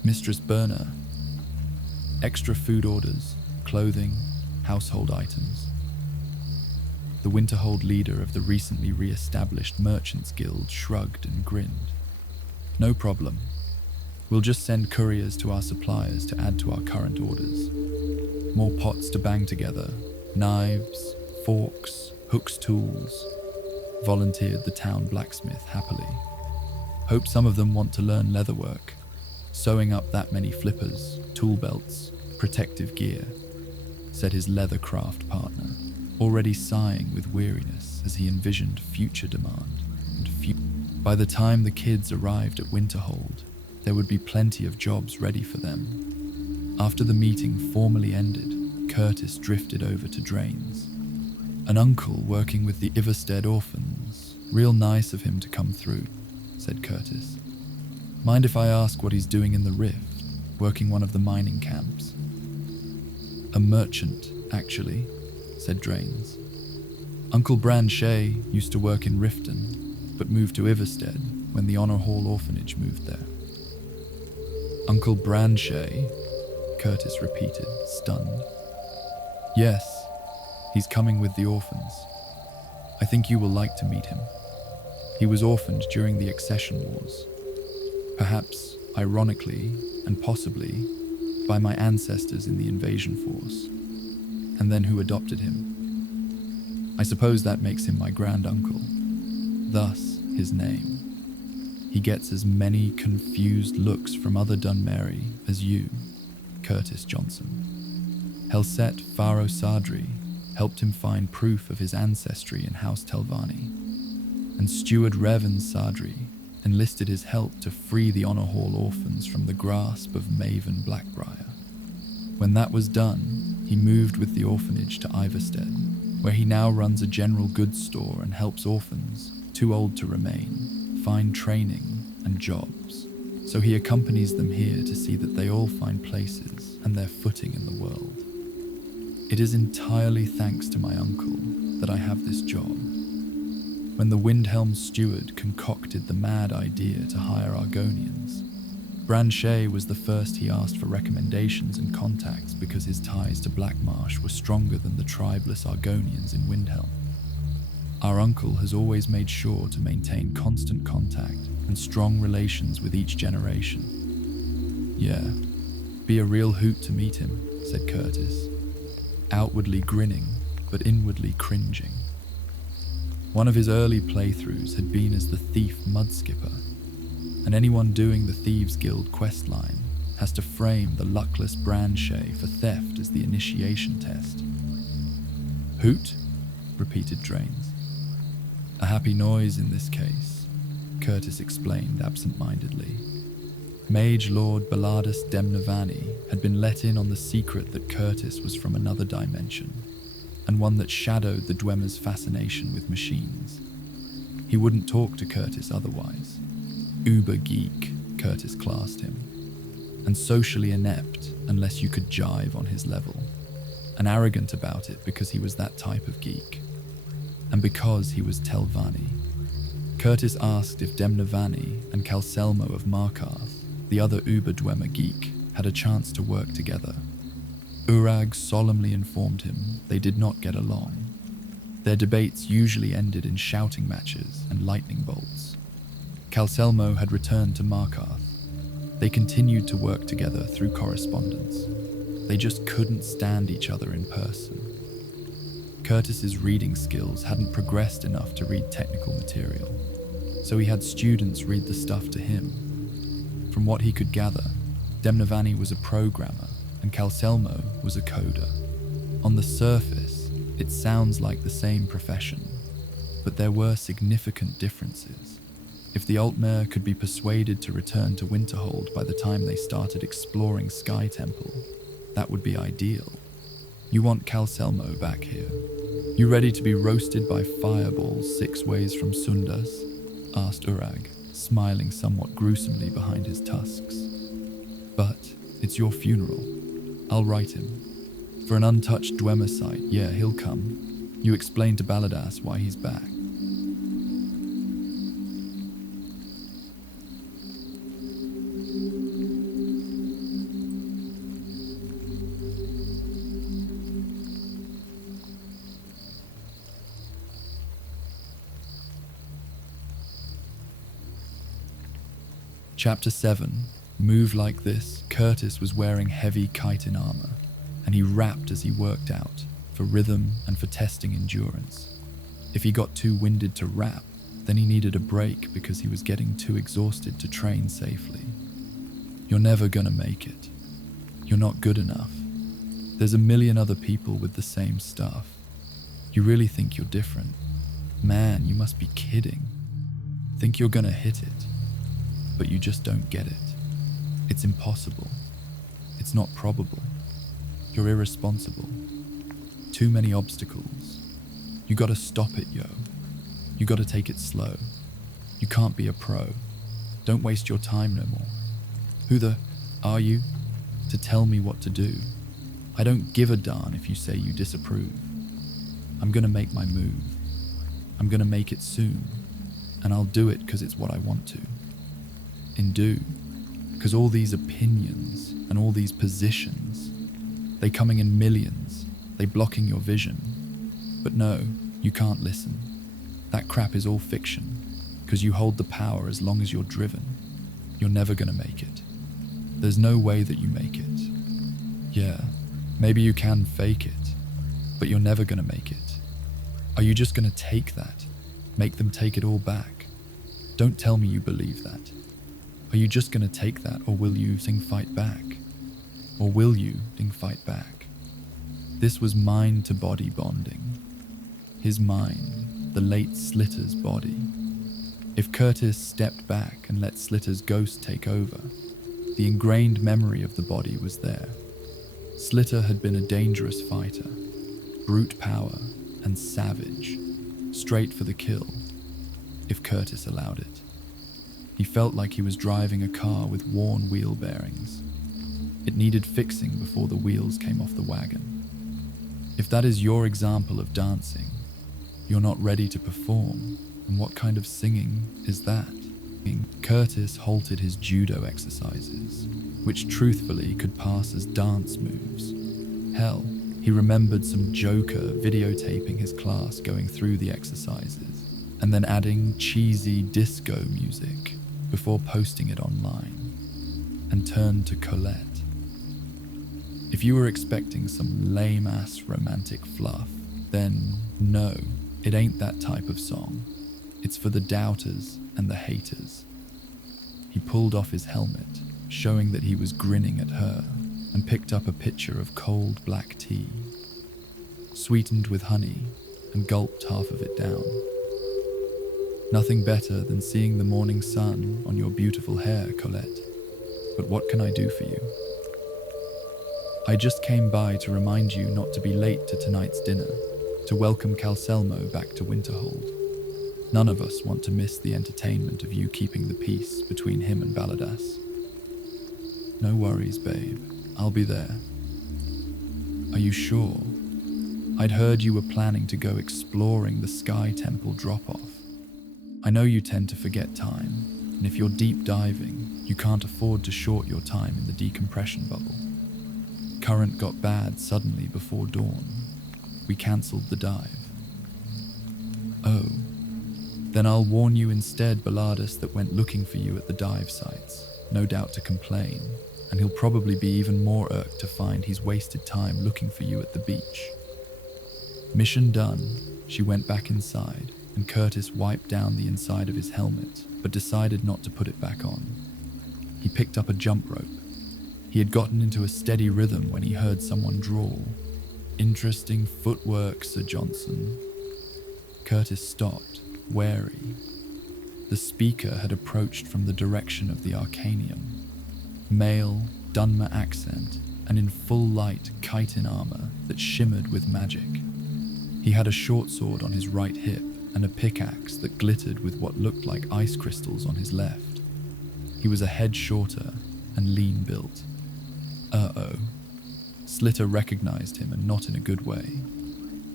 Mistress Berner, extra food orders, clothing, household items. The Winterhold leader of the recently re-established Merchants Guild shrugged and grinned. No problem. We'll just send couriers to our suppliers to add to our current orders. More pots to bang together, knives, forks, hooks, tools, volunteered the town blacksmith happily. Hope some of them want to learn leatherwork, sewing up that many flippers, tool belts, protective gear, said his leathercraft partner, already sighing with weariness as he envisioned future demand and By the time the kids arrived at Winterhold, there would be plenty of jobs ready for them. After the meeting formally ended, Curtis drifted over to Drains. An uncle working with the Iverstead orphans. Real nice of him to come through, said Curtis. Mind if I ask what he's doing in the Rift, working one of the mining camps? A merchant, actually, said Drains. Uncle Bran Shay used to work in Riften, but moved to Iverstead when the Honor Hall orphanage moved there. Uncle Bran Shay, Curtis repeated, stunned. Yes, he's coming with the orphans. I think you will like to meet him. He was orphaned during the Accession Wars. Perhaps, ironically, and possibly, by my ancestors in the invasion force, and then who adopted him. I suppose that makes him my grand-uncle, thus his name. He gets as many confused looks from other Dunmeri as you, Curtis Johnson. Helset Faro Sadri helped him find proof of his ancestry in House Telvanni, and Steward Revan Sadri enlisted his help to free the Honor Hall orphans from the grasp of Maven Blackbriar. When that was done, he moved with the orphanage to Iverstead, where he now runs a general goods store and helps orphans, too old to remain, find training and jobs. So he accompanies them here to see that they all find places and their footing in the world. It is entirely thanks to my uncle that I have this job. When the Windhelm steward concocted the mad idea to hire Argonians, Bran Shay was the first he asked for recommendations and contacts because his ties to Blackmarsh were stronger than the tribeless Argonians in Windhelm. Our uncle has always made sure to maintain constant contact and strong relations with each generation. Yeah, be a real hoot to meet him, said Curtis, outwardly grinning but inwardly cringing. One of his early playthroughs had been as the thief Mudskipper, and anyone doing the Thieves Guild questline has to frame the luckless Bran Shay for theft as the initiation test. Hoot? Repeated Drains. A happy noise in this case, Curtis explained absent-mindedly. Mage Lord Balladus Demnavani had been let in on the secret that Curtis was from another dimension, and one that shadowed the Dwemer's fascination with machines. He wouldn't talk to Curtis otherwise. Uber geek, Curtis classed him, and socially inept unless you could jive on his level, and arrogant about it because he was that type of geek, and because he was Telvanni. Curtis asked if Demnavani and Calselmo of Markarth, the other Uber Dwemer geek, had a chance to work together. Urag solemnly informed him they did not get along. Their debates usually ended in shouting matches and lightning bolts. Calselmo had returned to Markarth. They continued to work together through correspondence. They just couldn't stand each other in person. Curtis's reading skills hadn't progressed enough to read technical material, so he had students read the stuff to him. From what he could gather, Demnavani was a programmer and Calcelmo was a coder. On the surface, it sounds like the same profession, but there were significant differences. If the Altmare could be persuaded to return to Winterhold by the time they started exploring Sky Temple, that would be ideal. You want Calcelmo back here? You ready to be roasted by fireballs 6 ways from Sundas? Asked Urag, smiling somewhat gruesomely behind his tusks. But it's your funeral. I'll write him. For an untouched Dwemer site, yeah, he'll come. You explain to Baladas why he's back. Chapter 7. Move like this. Curtis was wearing heavy chitin armor, and he rapped as he worked out, for rhythm and for testing endurance. If he got too winded to rap, then he needed a break because he was getting too exhausted to train safely. You're never gonna make it. You're not good enough. There's a million other people with the same stuff. You really think you're different? Man, you must be kidding. Think you're gonna hit it, but you just don't get it. It's impossible. It's not probable. You're irresponsible. Too many obstacles. You gotta stop it, yo. You gotta take it slow. You can't be a pro. Don't waste your time no more. Who the are you to tell me what to do? I don't give a darn if you say you disapprove. I'm gonna make my move. I'm gonna make it soon, and I'll do it because it's what I want to. Because all these opinions and all these positions, they coming in millions, they blocking your vision. But no, you can't listen. That crap is all fiction, because you hold the power as long as you're driven. You're never gonna make it. There's no way that you make it. Yeah, maybe you can fake it, but you're never gonna make it. Are you just gonna take that? Make them take it all back? Don't tell me you believe that. Are you just gonna take that, or will you fight back? Or will you fight back? This was mind-to-body bonding. His mind, the late Slitter's body. If Curtis stepped back and let Slitter's ghost take over, the ingrained memory of the body was there. Slitter had been a dangerous fighter, brute power and savage, straight for the kill, if Curtis allowed it. He felt like he was driving a car with worn wheel bearings. It needed fixing before the wheels came off the wagon. If that is your example of dancing, you're not ready to perform, and what kind of singing is that? Curtis halted his judo exercises, which truthfully could pass as dance moves. Hell, he remembered some joker videotaping his class going through the exercises, and then adding cheesy disco music before posting it online, and turned to Colette. If you were expecting some lame-ass romantic fluff, then no, it ain't that type of song. It's for the doubters and the haters. He pulled off his helmet, showing that he was grinning at her, and picked up a pitcher of cold black tea, sweetened with honey, and gulped half of it down. Nothing better than seeing the morning sun on your beautiful hair, Colette. But what can I do for you? I just came by to remind you not to be late to tonight's dinner, to welcome Calcelmo back to Winterhold. None of us want to miss the entertainment of you keeping the peace between him and Baladas. No worries, babe. I'll be there. Are you sure? I'd heard you were planning to go exploring the Sky Temple drop-off. I know you tend to forget time, and if you're deep diving, you can't afford to short your time in the decompression bubble. Current got bad suddenly before dawn. We cancelled the dive. Oh, then I'll warn you instead, Baladas that went looking for you at the dive sites, no doubt to complain, and he'll probably be even more irked to find he's wasted time looking for you at the beach. Mission done, she went back inside, and Curtis wiped down the inside of his helmet, but decided not to put it back on. He picked up a jump rope. He had gotten into a steady rhythm when he heard someone drawl. "Interesting footwork, Sir Johnson." Curtis stopped, wary. The speaker had approached from the direction of the Arcanium. Male, Dunmer accent, and in full light chitin armor that shimmered with magic. He had a short sword on his right hip and a pickaxe that glittered with what looked like ice crystals on his left. He was a head shorter and lean built. Uh-oh. Slitter recognized him, and not in a good way.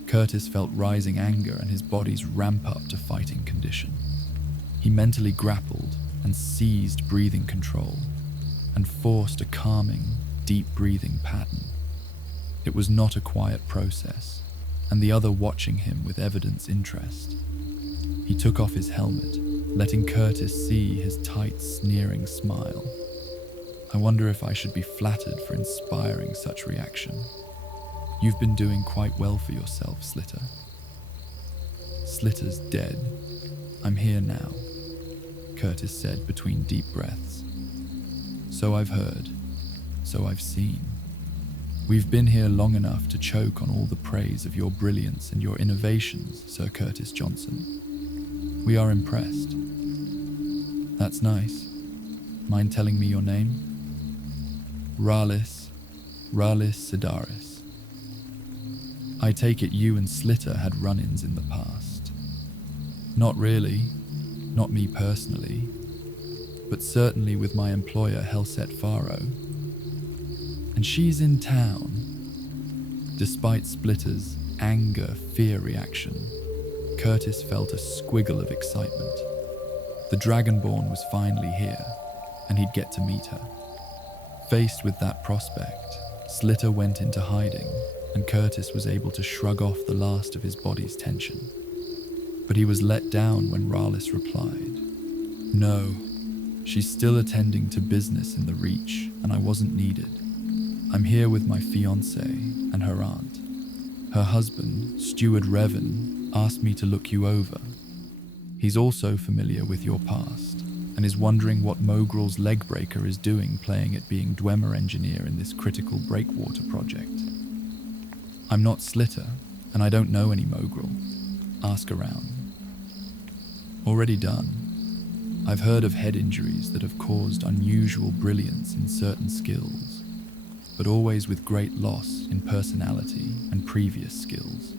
Curtis felt rising anger and his body's ramp up to fighting condition. He mentally grappled and seized breathing control and forced a calming, deep breathing pattern. It was not a quiet process, and the other watching him with evident interest. He took off his helmet, letting Curtis see his tight, sneering smile. I wonder if I should be flattered for inspiring such reaction. You've been doing quite well for yourself, Slitter. Slitter's dead. I'm here now, Curtis said between deep breaths. So I've heard, so I've seen. We've been here long enough to choke on all the praise of your brilliance and your innovations, Sir Curtis Johnson. We are impressed. That's nice. Mind telling me your name? Ralis Sidaris. I take it you and Slitter had run-ins in the past. Not really, not me personally, but certainly with my employer Helset Faro. And she's in town. Despite Splitter's anger-fear reaction, Curtis felt a squiggle of excitement. The Dragonborn was finally here, and he'd get to meet her. Faced with that prospect, Slitter went into hiding, and Curtis was able to shrug off the last of his body's tension. But he was let down when Ralis replied, "No, she's still attending to business in the Reach, and I wasn't needed. I'm here with my fiancée and her aunt. Her husband, Steward Revan, asked me to look you over. He's also familiar with your past, and is wondering what Mogrul's Legbreaker is doing playing at being Dwemer engineer in this critical breakwater project. I'm not Slitter, and I don't know any Mogrul. Ask around." Already done. I've heard of head injuries that have caused unusual brilliance in certain skills, but always with great loss in personality and previous skills.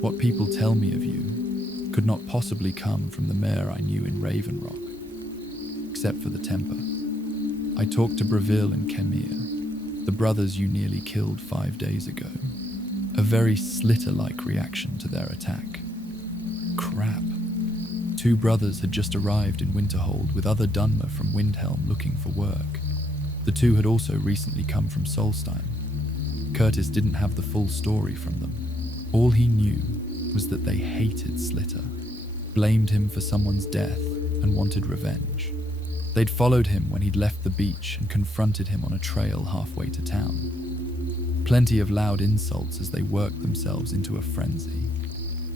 What people tell me of you could not possibly come from the mare I knew in Raven Rock, except for the temper. I talked to Breville and Kemir, the brothers you nearly killed 5 days ago. A very Slitter-like reaction to their attack. Crap. 2 brothers had just arrived in Winterhold with other Dunmer from Windhelm looking for work. The 2 had also recently come from Solstheim. Curtis didn't have the full story from them. All he knew was that they hated Slitter, blamed him for someone's death, and wanted revenge. They'd followed him when he'd left the beach and confronted him on a trail halfway to town. Plenty of loud insults as they worked themselves into a frenzy.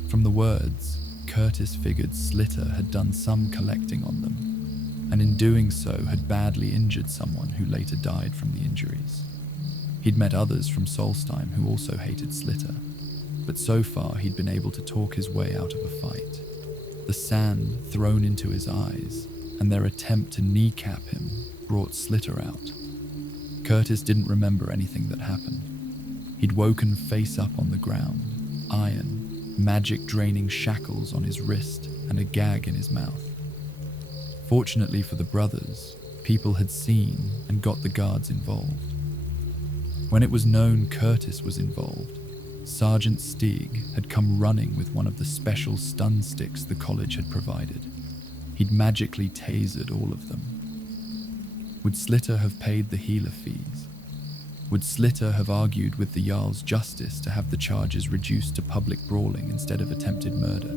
From the words, Curtis figured Slitter had done some collecting on them, and in doing so had badly injured someone who later died from the injuries. He'd met others from Solstheim who also hated Slitter, but so far he'd been able to talk his way out of a fight. The sand thrown into his eyes and their attempt to kneecap him brought Slitter out. Curtis didn't remember anything that happened. He'd woken face up on the ground, iron, magic-draining shackles on his wrist and a gag in his mouth. Fortunately for the brothers, people had seen and got the guards involved. When it was known Curtis was involved, Sergeant Stieg had come running with one of the special stun sticks the college had provided. He'd magically tasered all of them. Would Slitter have paid the healer fees? Would Slitter have argued with the Jarl's justice to have the charges reduced to public brawling instead of attempted murder?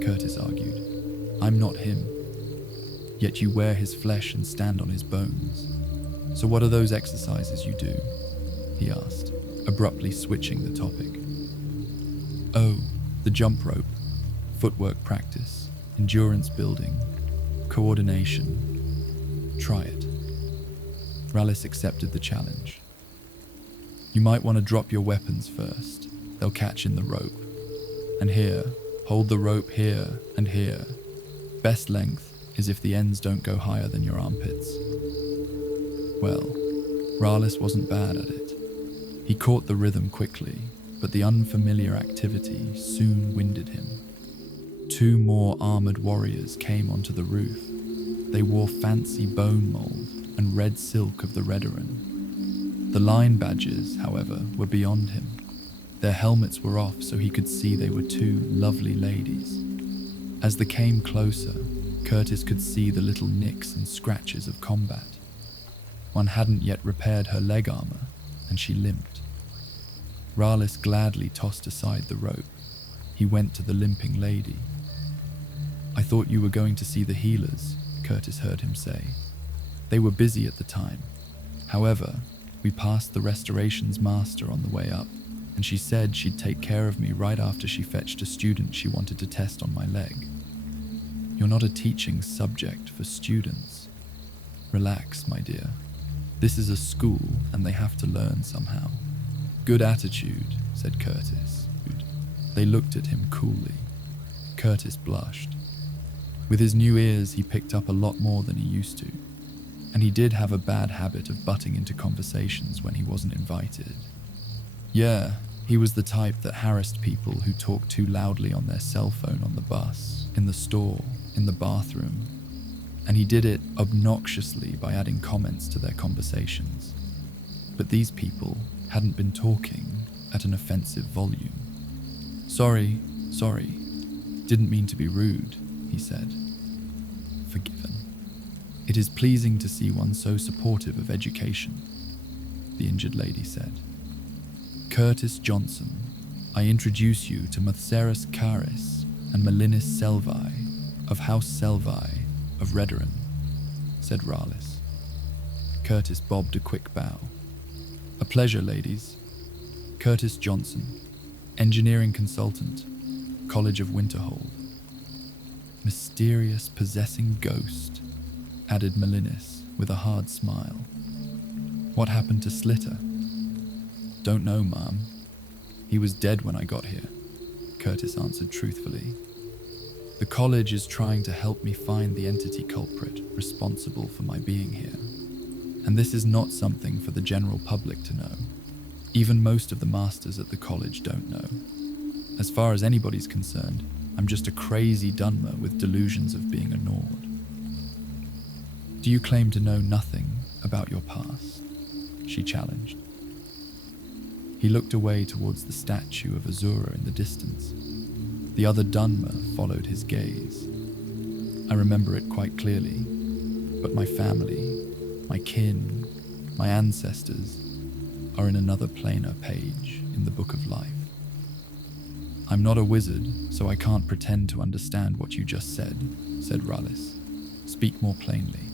Curtis argued. I'm not him. Yet you wear his flesh and stand on his bones. So what are those exercises you do? He asked, abruptly switching the topic. Oh, the jump rope, footwork practice, endurance building, coordination. Try it. Rallis accepted the challenge. You might want to drop your weapons first. They'll catch in the rope. And here, hold the rope here and here. Best length is if the ends don't go higher than your armpits. Well, Rallis wasn't bad at it. He caught the rhythm quickly, but the unfamiliar activity soon winded him. 2 more armored warriors came onto the roof. They wore fancy bone mold and red silk of the Redaran. The line badges, however, were beyond him. Their helmets were off so he could see they were 2 lovely ladies. As they came closer, Curtis could see the little nicks and scratches of combat. One hadn't yet repaired her leg armor, and she limped. Rallis gladly tossed aside the rope. He went to the limping lady. "I thought you were going to see the healers," Curtis heard him say. "They were busy at the time. However, we passed the restorations master on the way up, and she said she'd take care of me right after she fetched a student she wanted to test on my leg. You're not a teaching subject for students. Relax, my dear. This is a school and they have to learn somehow." "Good attitude," said Curtis. They looked at him coolly. Curtis blushed. With his new ears, he picked up a lot more than he used to, and he did have a bad habit of butting into conversations when he wasn't invited. Yeah, he was the type that harassed people who talked too loudly on their cell phone on the bus, in the store, in the bathroom, and he did it obnoxiously by adding comments to their conversations. But these people hadn't been talking at an offensive volume. Sorry, didn't mean to be rude," he said. "Forgiven. It is pleasing to see one so supportive of education," the injured lady said. "Curtis Johnson, I introduce you to Matheras Caris and Melinis Selvi of House Selvi of Redaran," said Rallis. Curtis bobbed a quick bow. "A pleasure, ladies. Curtis Johnson, engineering consultant, College of Winterhold." "Mysterious possessing ghost," added Melinis with a hard smile. "What happened to Slitter?" "Don't know, ma'am. He was dead when I got here," Curtis answered truthfully. "The college is trying to help me find the entity culprit responsible for my being here. And this is not something for the general public to know. Even most of the masters at the college don't know. As far as anybody's concerned, I'm just a crazy Dunmer with delusions of being a Nord." "Do you claim to know nothing about your past?" she challenged. He looked away towards the statue of Azura in the distance. The other Dunmer followed his gaze. "I remember it quite clearly, but my family, my kin, my ancestors are in another planar page in the Book of Life. I'm not a wizard, so I can't pretend to understand what you just said," said Rallis. "Speak more plainly."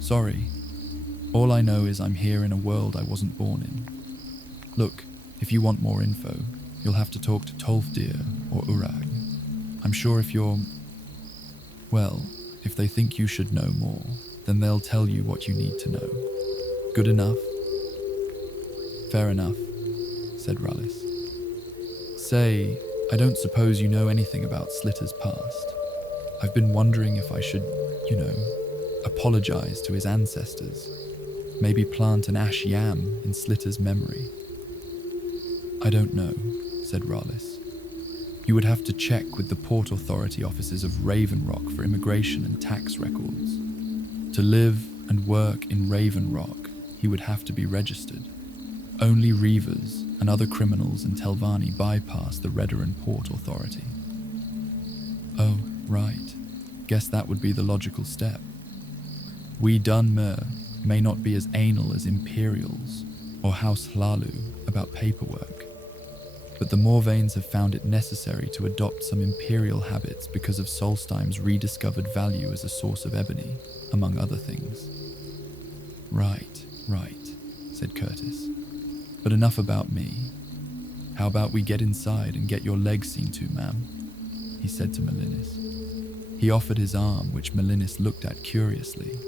"Sorry. All I know is I'm here in a world I wasn't born in. Look, if you want more info, you'll have to talk to Tolfdir or Urag. I'm sure if they think you should know more, then they'll tell you what you need to know. Good enough?" "Fair enough," said Rallis. "Say, I don't suppose you know anything about Slitter's past. I've been wondering if I should, apologize to his ancestors. Maybe plant an ash yam in Slitter's memory." "I don't know," said Rallis. "You would have to check with the Port Authority offices of Raven Rock for immigration and tax records. To live and work in Raven Rock, he would have to be registered. Only Reavers and other criminals in Telvanni bypass the Redaran Port Authority." "Oh, right. Guess that would be the logical step. We Dunmer may not be as anal as Imperials or House Hlalu about paperwork, but the Morvanes have found it necessary to adopt some Imperial habits because of Solstheim's rediscovered value as a source of ebony, among other things." Right, said Curtis. "But enough about me. How about we get inside and get your legs seen to, ma'am? He said to Melinis. He offered his arm, which Melinis looked at curiously.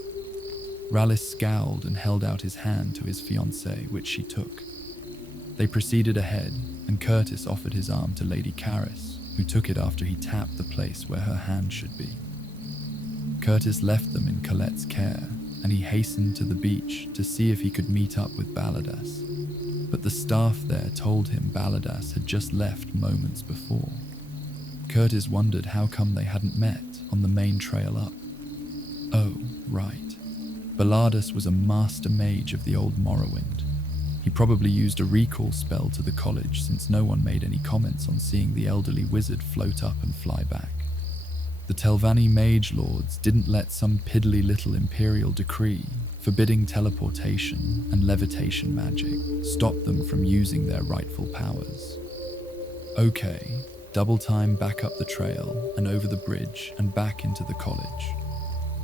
Rallis scowled and held out his hand to his fiancée, which she took. They proceeded ahead, and Curtis offered his arm to Lady Caris, who took it after he tapped the place where her hand should be. Curtis left them in Colette's care, and he hastened to the beach to see if he could meet up with Balladas. But the staff there told him Balladas had just left moments before. Curtis wondered how come they hadn't met on the main trail up. Oh, right. Balladas was a master mage of the old Morrowind. He probably used a recall spell to the college, since no one made any comments on seeing the elderly wizard float up and fly back. The Telvanni mage lords didn't let some piddly little imperial decree forbidding teleportation and levitation magic stop them from using their rightful powers. Okay, double time back up the trail and over the bridge and back into the college.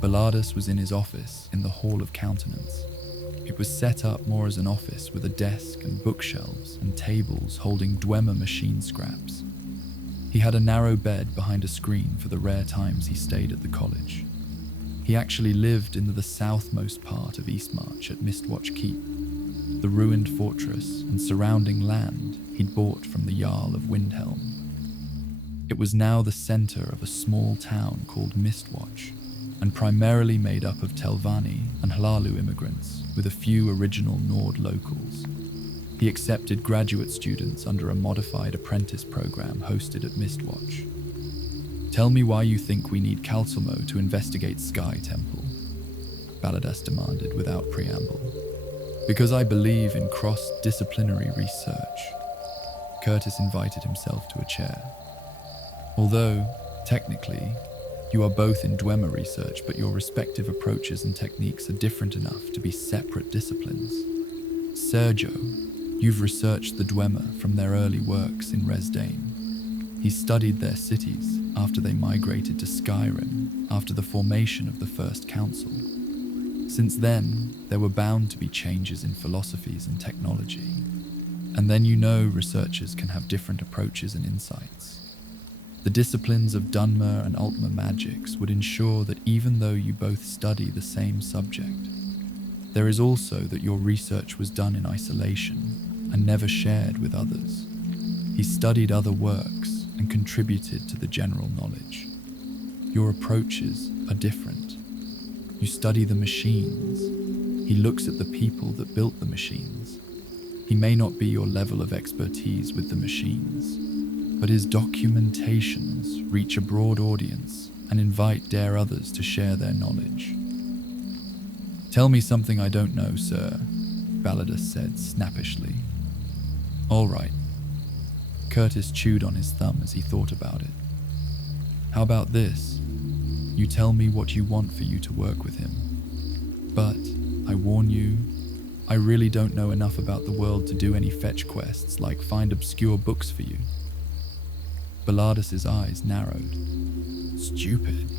Balladas was in his office in the Hall of Countenance. It was set up more as an office with a desk and bookshelves and tables holding Dwemer machine scraps. He had a narrow bed behind a screen for the rare times he stayed at the college. He actually lived in the southmost part of Eastmarch at Mistwatch Keep, the ruined fortress and surrounding land he'd bought from the Jarl of Windhelm. It was now the center of a small town called Mistwatch, and primarily made up of Telvanni and Hlalu immigrants, with a few original Nord locals. He accepted graduate students under a modified apprentice program hosted at Mistwatch. Tell me why you think we need Calcelmo to investigate Sky Temple, Balladas demanded without preamble. Because I believe in cross-disciplinary research. Curtis invited himself to a chair. Although, technically, you are both in Dwemer research, but your respective approaches and techniques are different enough to be separate disciplines. Sergio, you've researched the Dwemer from their early works in Resdain. He studied their cities after they migrated to Skyrim after the formation of the First Council. Since then, there were bound to be changes in philosophies and technology. And then researchers can have different approaches and insights. The disciplines of Dunmer and Altmer magics would ensure that even though you both study the same subject, there is also that your research was done in isolation and never shared with others. He studied other works and contributed to the general knowledge. Your approaches are different. You study the machines. He looks at the people that built the machines. He may not be your level of expertise with the machines, but his documentations reach a broad audience and dare others to share their knowledge. Tell me something I don't know, sir, Balladas said snappishly. All right. Curtis chewed on his thumb as he thought about it. How about this? You tell me what you want for you to work with him. But, I warn you, I really don't know enough about the world to do any fetch quests like find obscure books for you. Balladas's eyes narrowed. Stupid,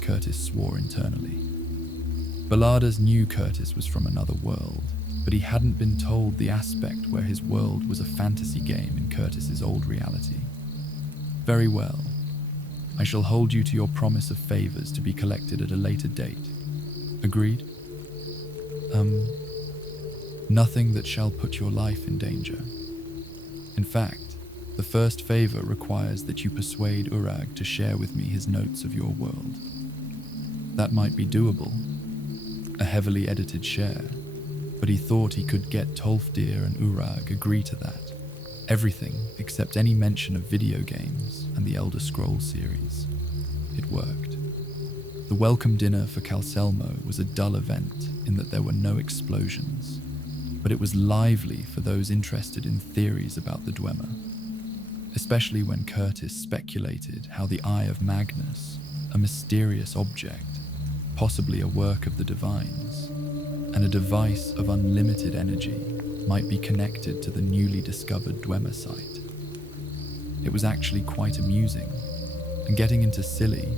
Curtis swore internally. Balladas knew Curtis was from another world, but he hadn't been told the aspect where his world was a fantasy game in Curtis's old reality. Very well. I shall hold you to your promise of favors to be collected at a later date. Agreed? Nothing that shall put your life in danger. In fact, the first favor requires that you persuade Urag to share with me his notes of your world. That might be doable, a heavily edited share, but he thought he could get Tolfdir and Urag agree to that. Everything except any mention of video games and the Elder Scrolls series. It worked. The welcome dinner for Calcelmo was a dull event in that there were no explosions, but it was lively for those interested in theories about the Dwemer. Especially when Curtis speculated how the Eye of Magnus, a mysterious object, possibly a work of the divines, and a device of unlimited energy, might be connected to the newly discovered Dwemer site. It was actually quite amusing, and getting into silly,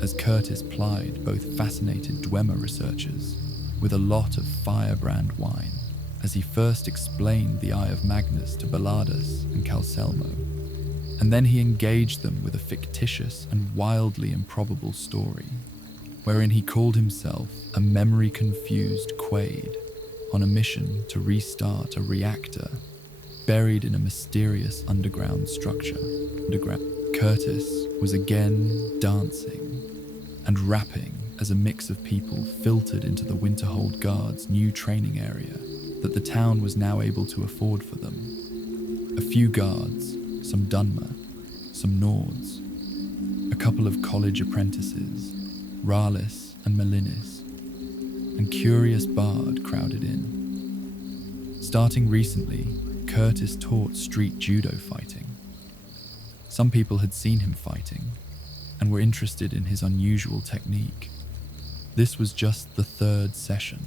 as Curtis plied both fascinated Dwemer researchers with a lot of firebrand wine. as he first explained the Eye of Magnus to Baladus and Calcelmo, and then he engaged them with a fictitious and wildly improbable story, wherein he called himself a memory-confused Quaid on a mission to restart a reactor buried in a mysterious underground structure. Curtis was again dancing and rapping as a mix of people filtered into the Winterhold Guard's new training area that the town was now able to afford for them. A few guards, some Dunmer, some Nords, a couple of college apprentices, Ralis and Melinis, and Curious Bard crowded in. Starting recently, Curtis taught street judo fighting. Some people had seen him fighting and were interested in his unusual technique. This was just the third session.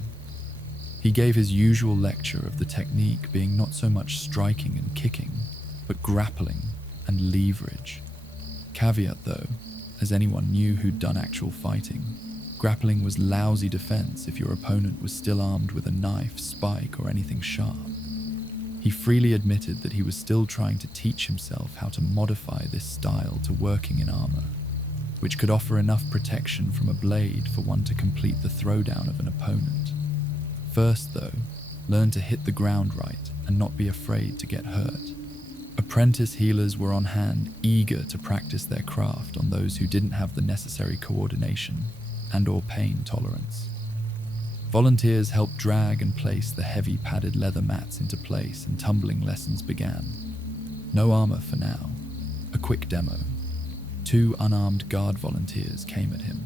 He gave his usual lecture of the technique being not so much striking and kicking, but grappling and leverage. Caveat though, as anyone knew who'd done actual fighting, grappling was lousy defense if your opponent was still armed with a knife, spike, or anything sharp. He freely admitted that he was still trying to teach himself how to modify this style to working in armor, which could offer enough protection from a blade for one to complete the throwdown of an opponent. First though, learn to hit the ground right and not be afraid to get hurt. Apprentice healers were on hand, eager to practice their craft on those who didn't have the necessary coordination and/or pain tolerance. Volunteers helped drag and place the heavy padded leather mats into place, and tumbling lessons began. No armor for now, a quick demo. 2 unarmed guard volunteers came at him.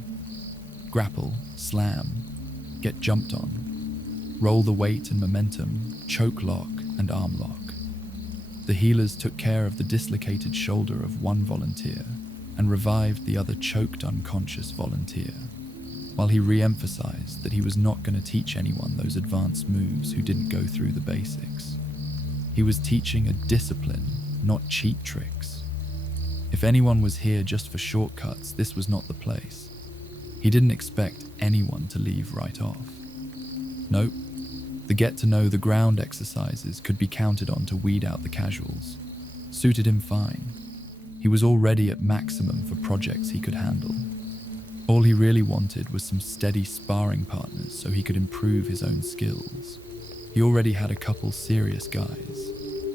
Grapple, slam, get jumped on, roll the weight and momentum, choke lock and arm lock. The healers took care of the dislocated shoulder of one volunteer and revived the other choked unconscious volunteer, while he re-emphasized that he was not going to teach anyone those advanced moves who didn't go through the basics. He was teaching a discipline, not cheat tricks. If anyone was here just for shortcuts, this was not the place. He didn't expect anyone to leave right off. Nope. The get-to-know-the-ground exercises could be counted on to weed out the casuals. Suited him fine. He was already at maximum for projects he could handle. All he really wanted was some steady sparring partners so he could improve his own skills. He already had a couple serious guys,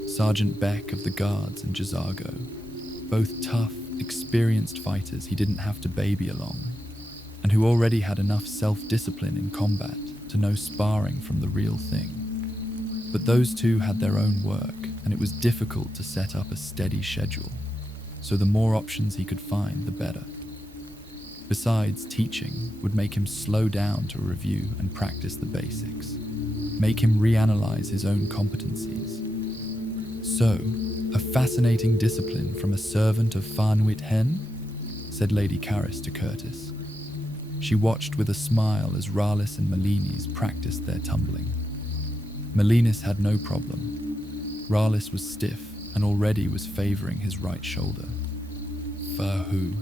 Sergeant Beck of the Guards and Jazago, both tough, experienced fighters he didn't have to baby along, and who already had enough self-discipline in combat to know sparring from the real thing. But those two had their own work, and it was difficult to set up a steady schedule, so the more options he could find, the better. Besides, teaching would make him slow down to review and practice the basics, make him reanalyze his own competencies. So, a fascinating discipline from a servant of Farnwit Hen, said Lady Caris to Curtis. She watched with a smile as Ralis and Melinis practiced their tumbling. Melinis had no problem. Ralis was stiff and already was favouring his right shoulder. Fahu.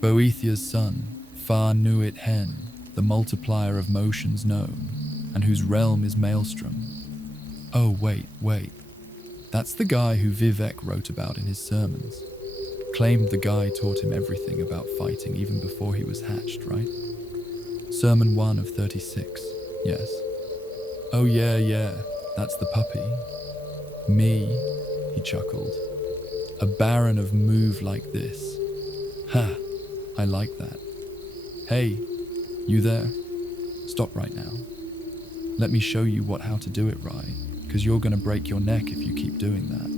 Boethia's son, Farnuit Hen, the multiplier of motions known, and whose realm is Maelstrom. Oh, wait. That's the guy who Vivek wrote about in his sermons. Claimed the guy taught him everything about fighting even before he was hatched, right? Sermon 1 of 36, yes. Oh yeah, that's the puppy. Me, he chuckled. A baron of move like this. Ha, I like that. Hey, you there? Stop right now. Let me show you how to do it right, because you're going to break your neck if you keep doing that.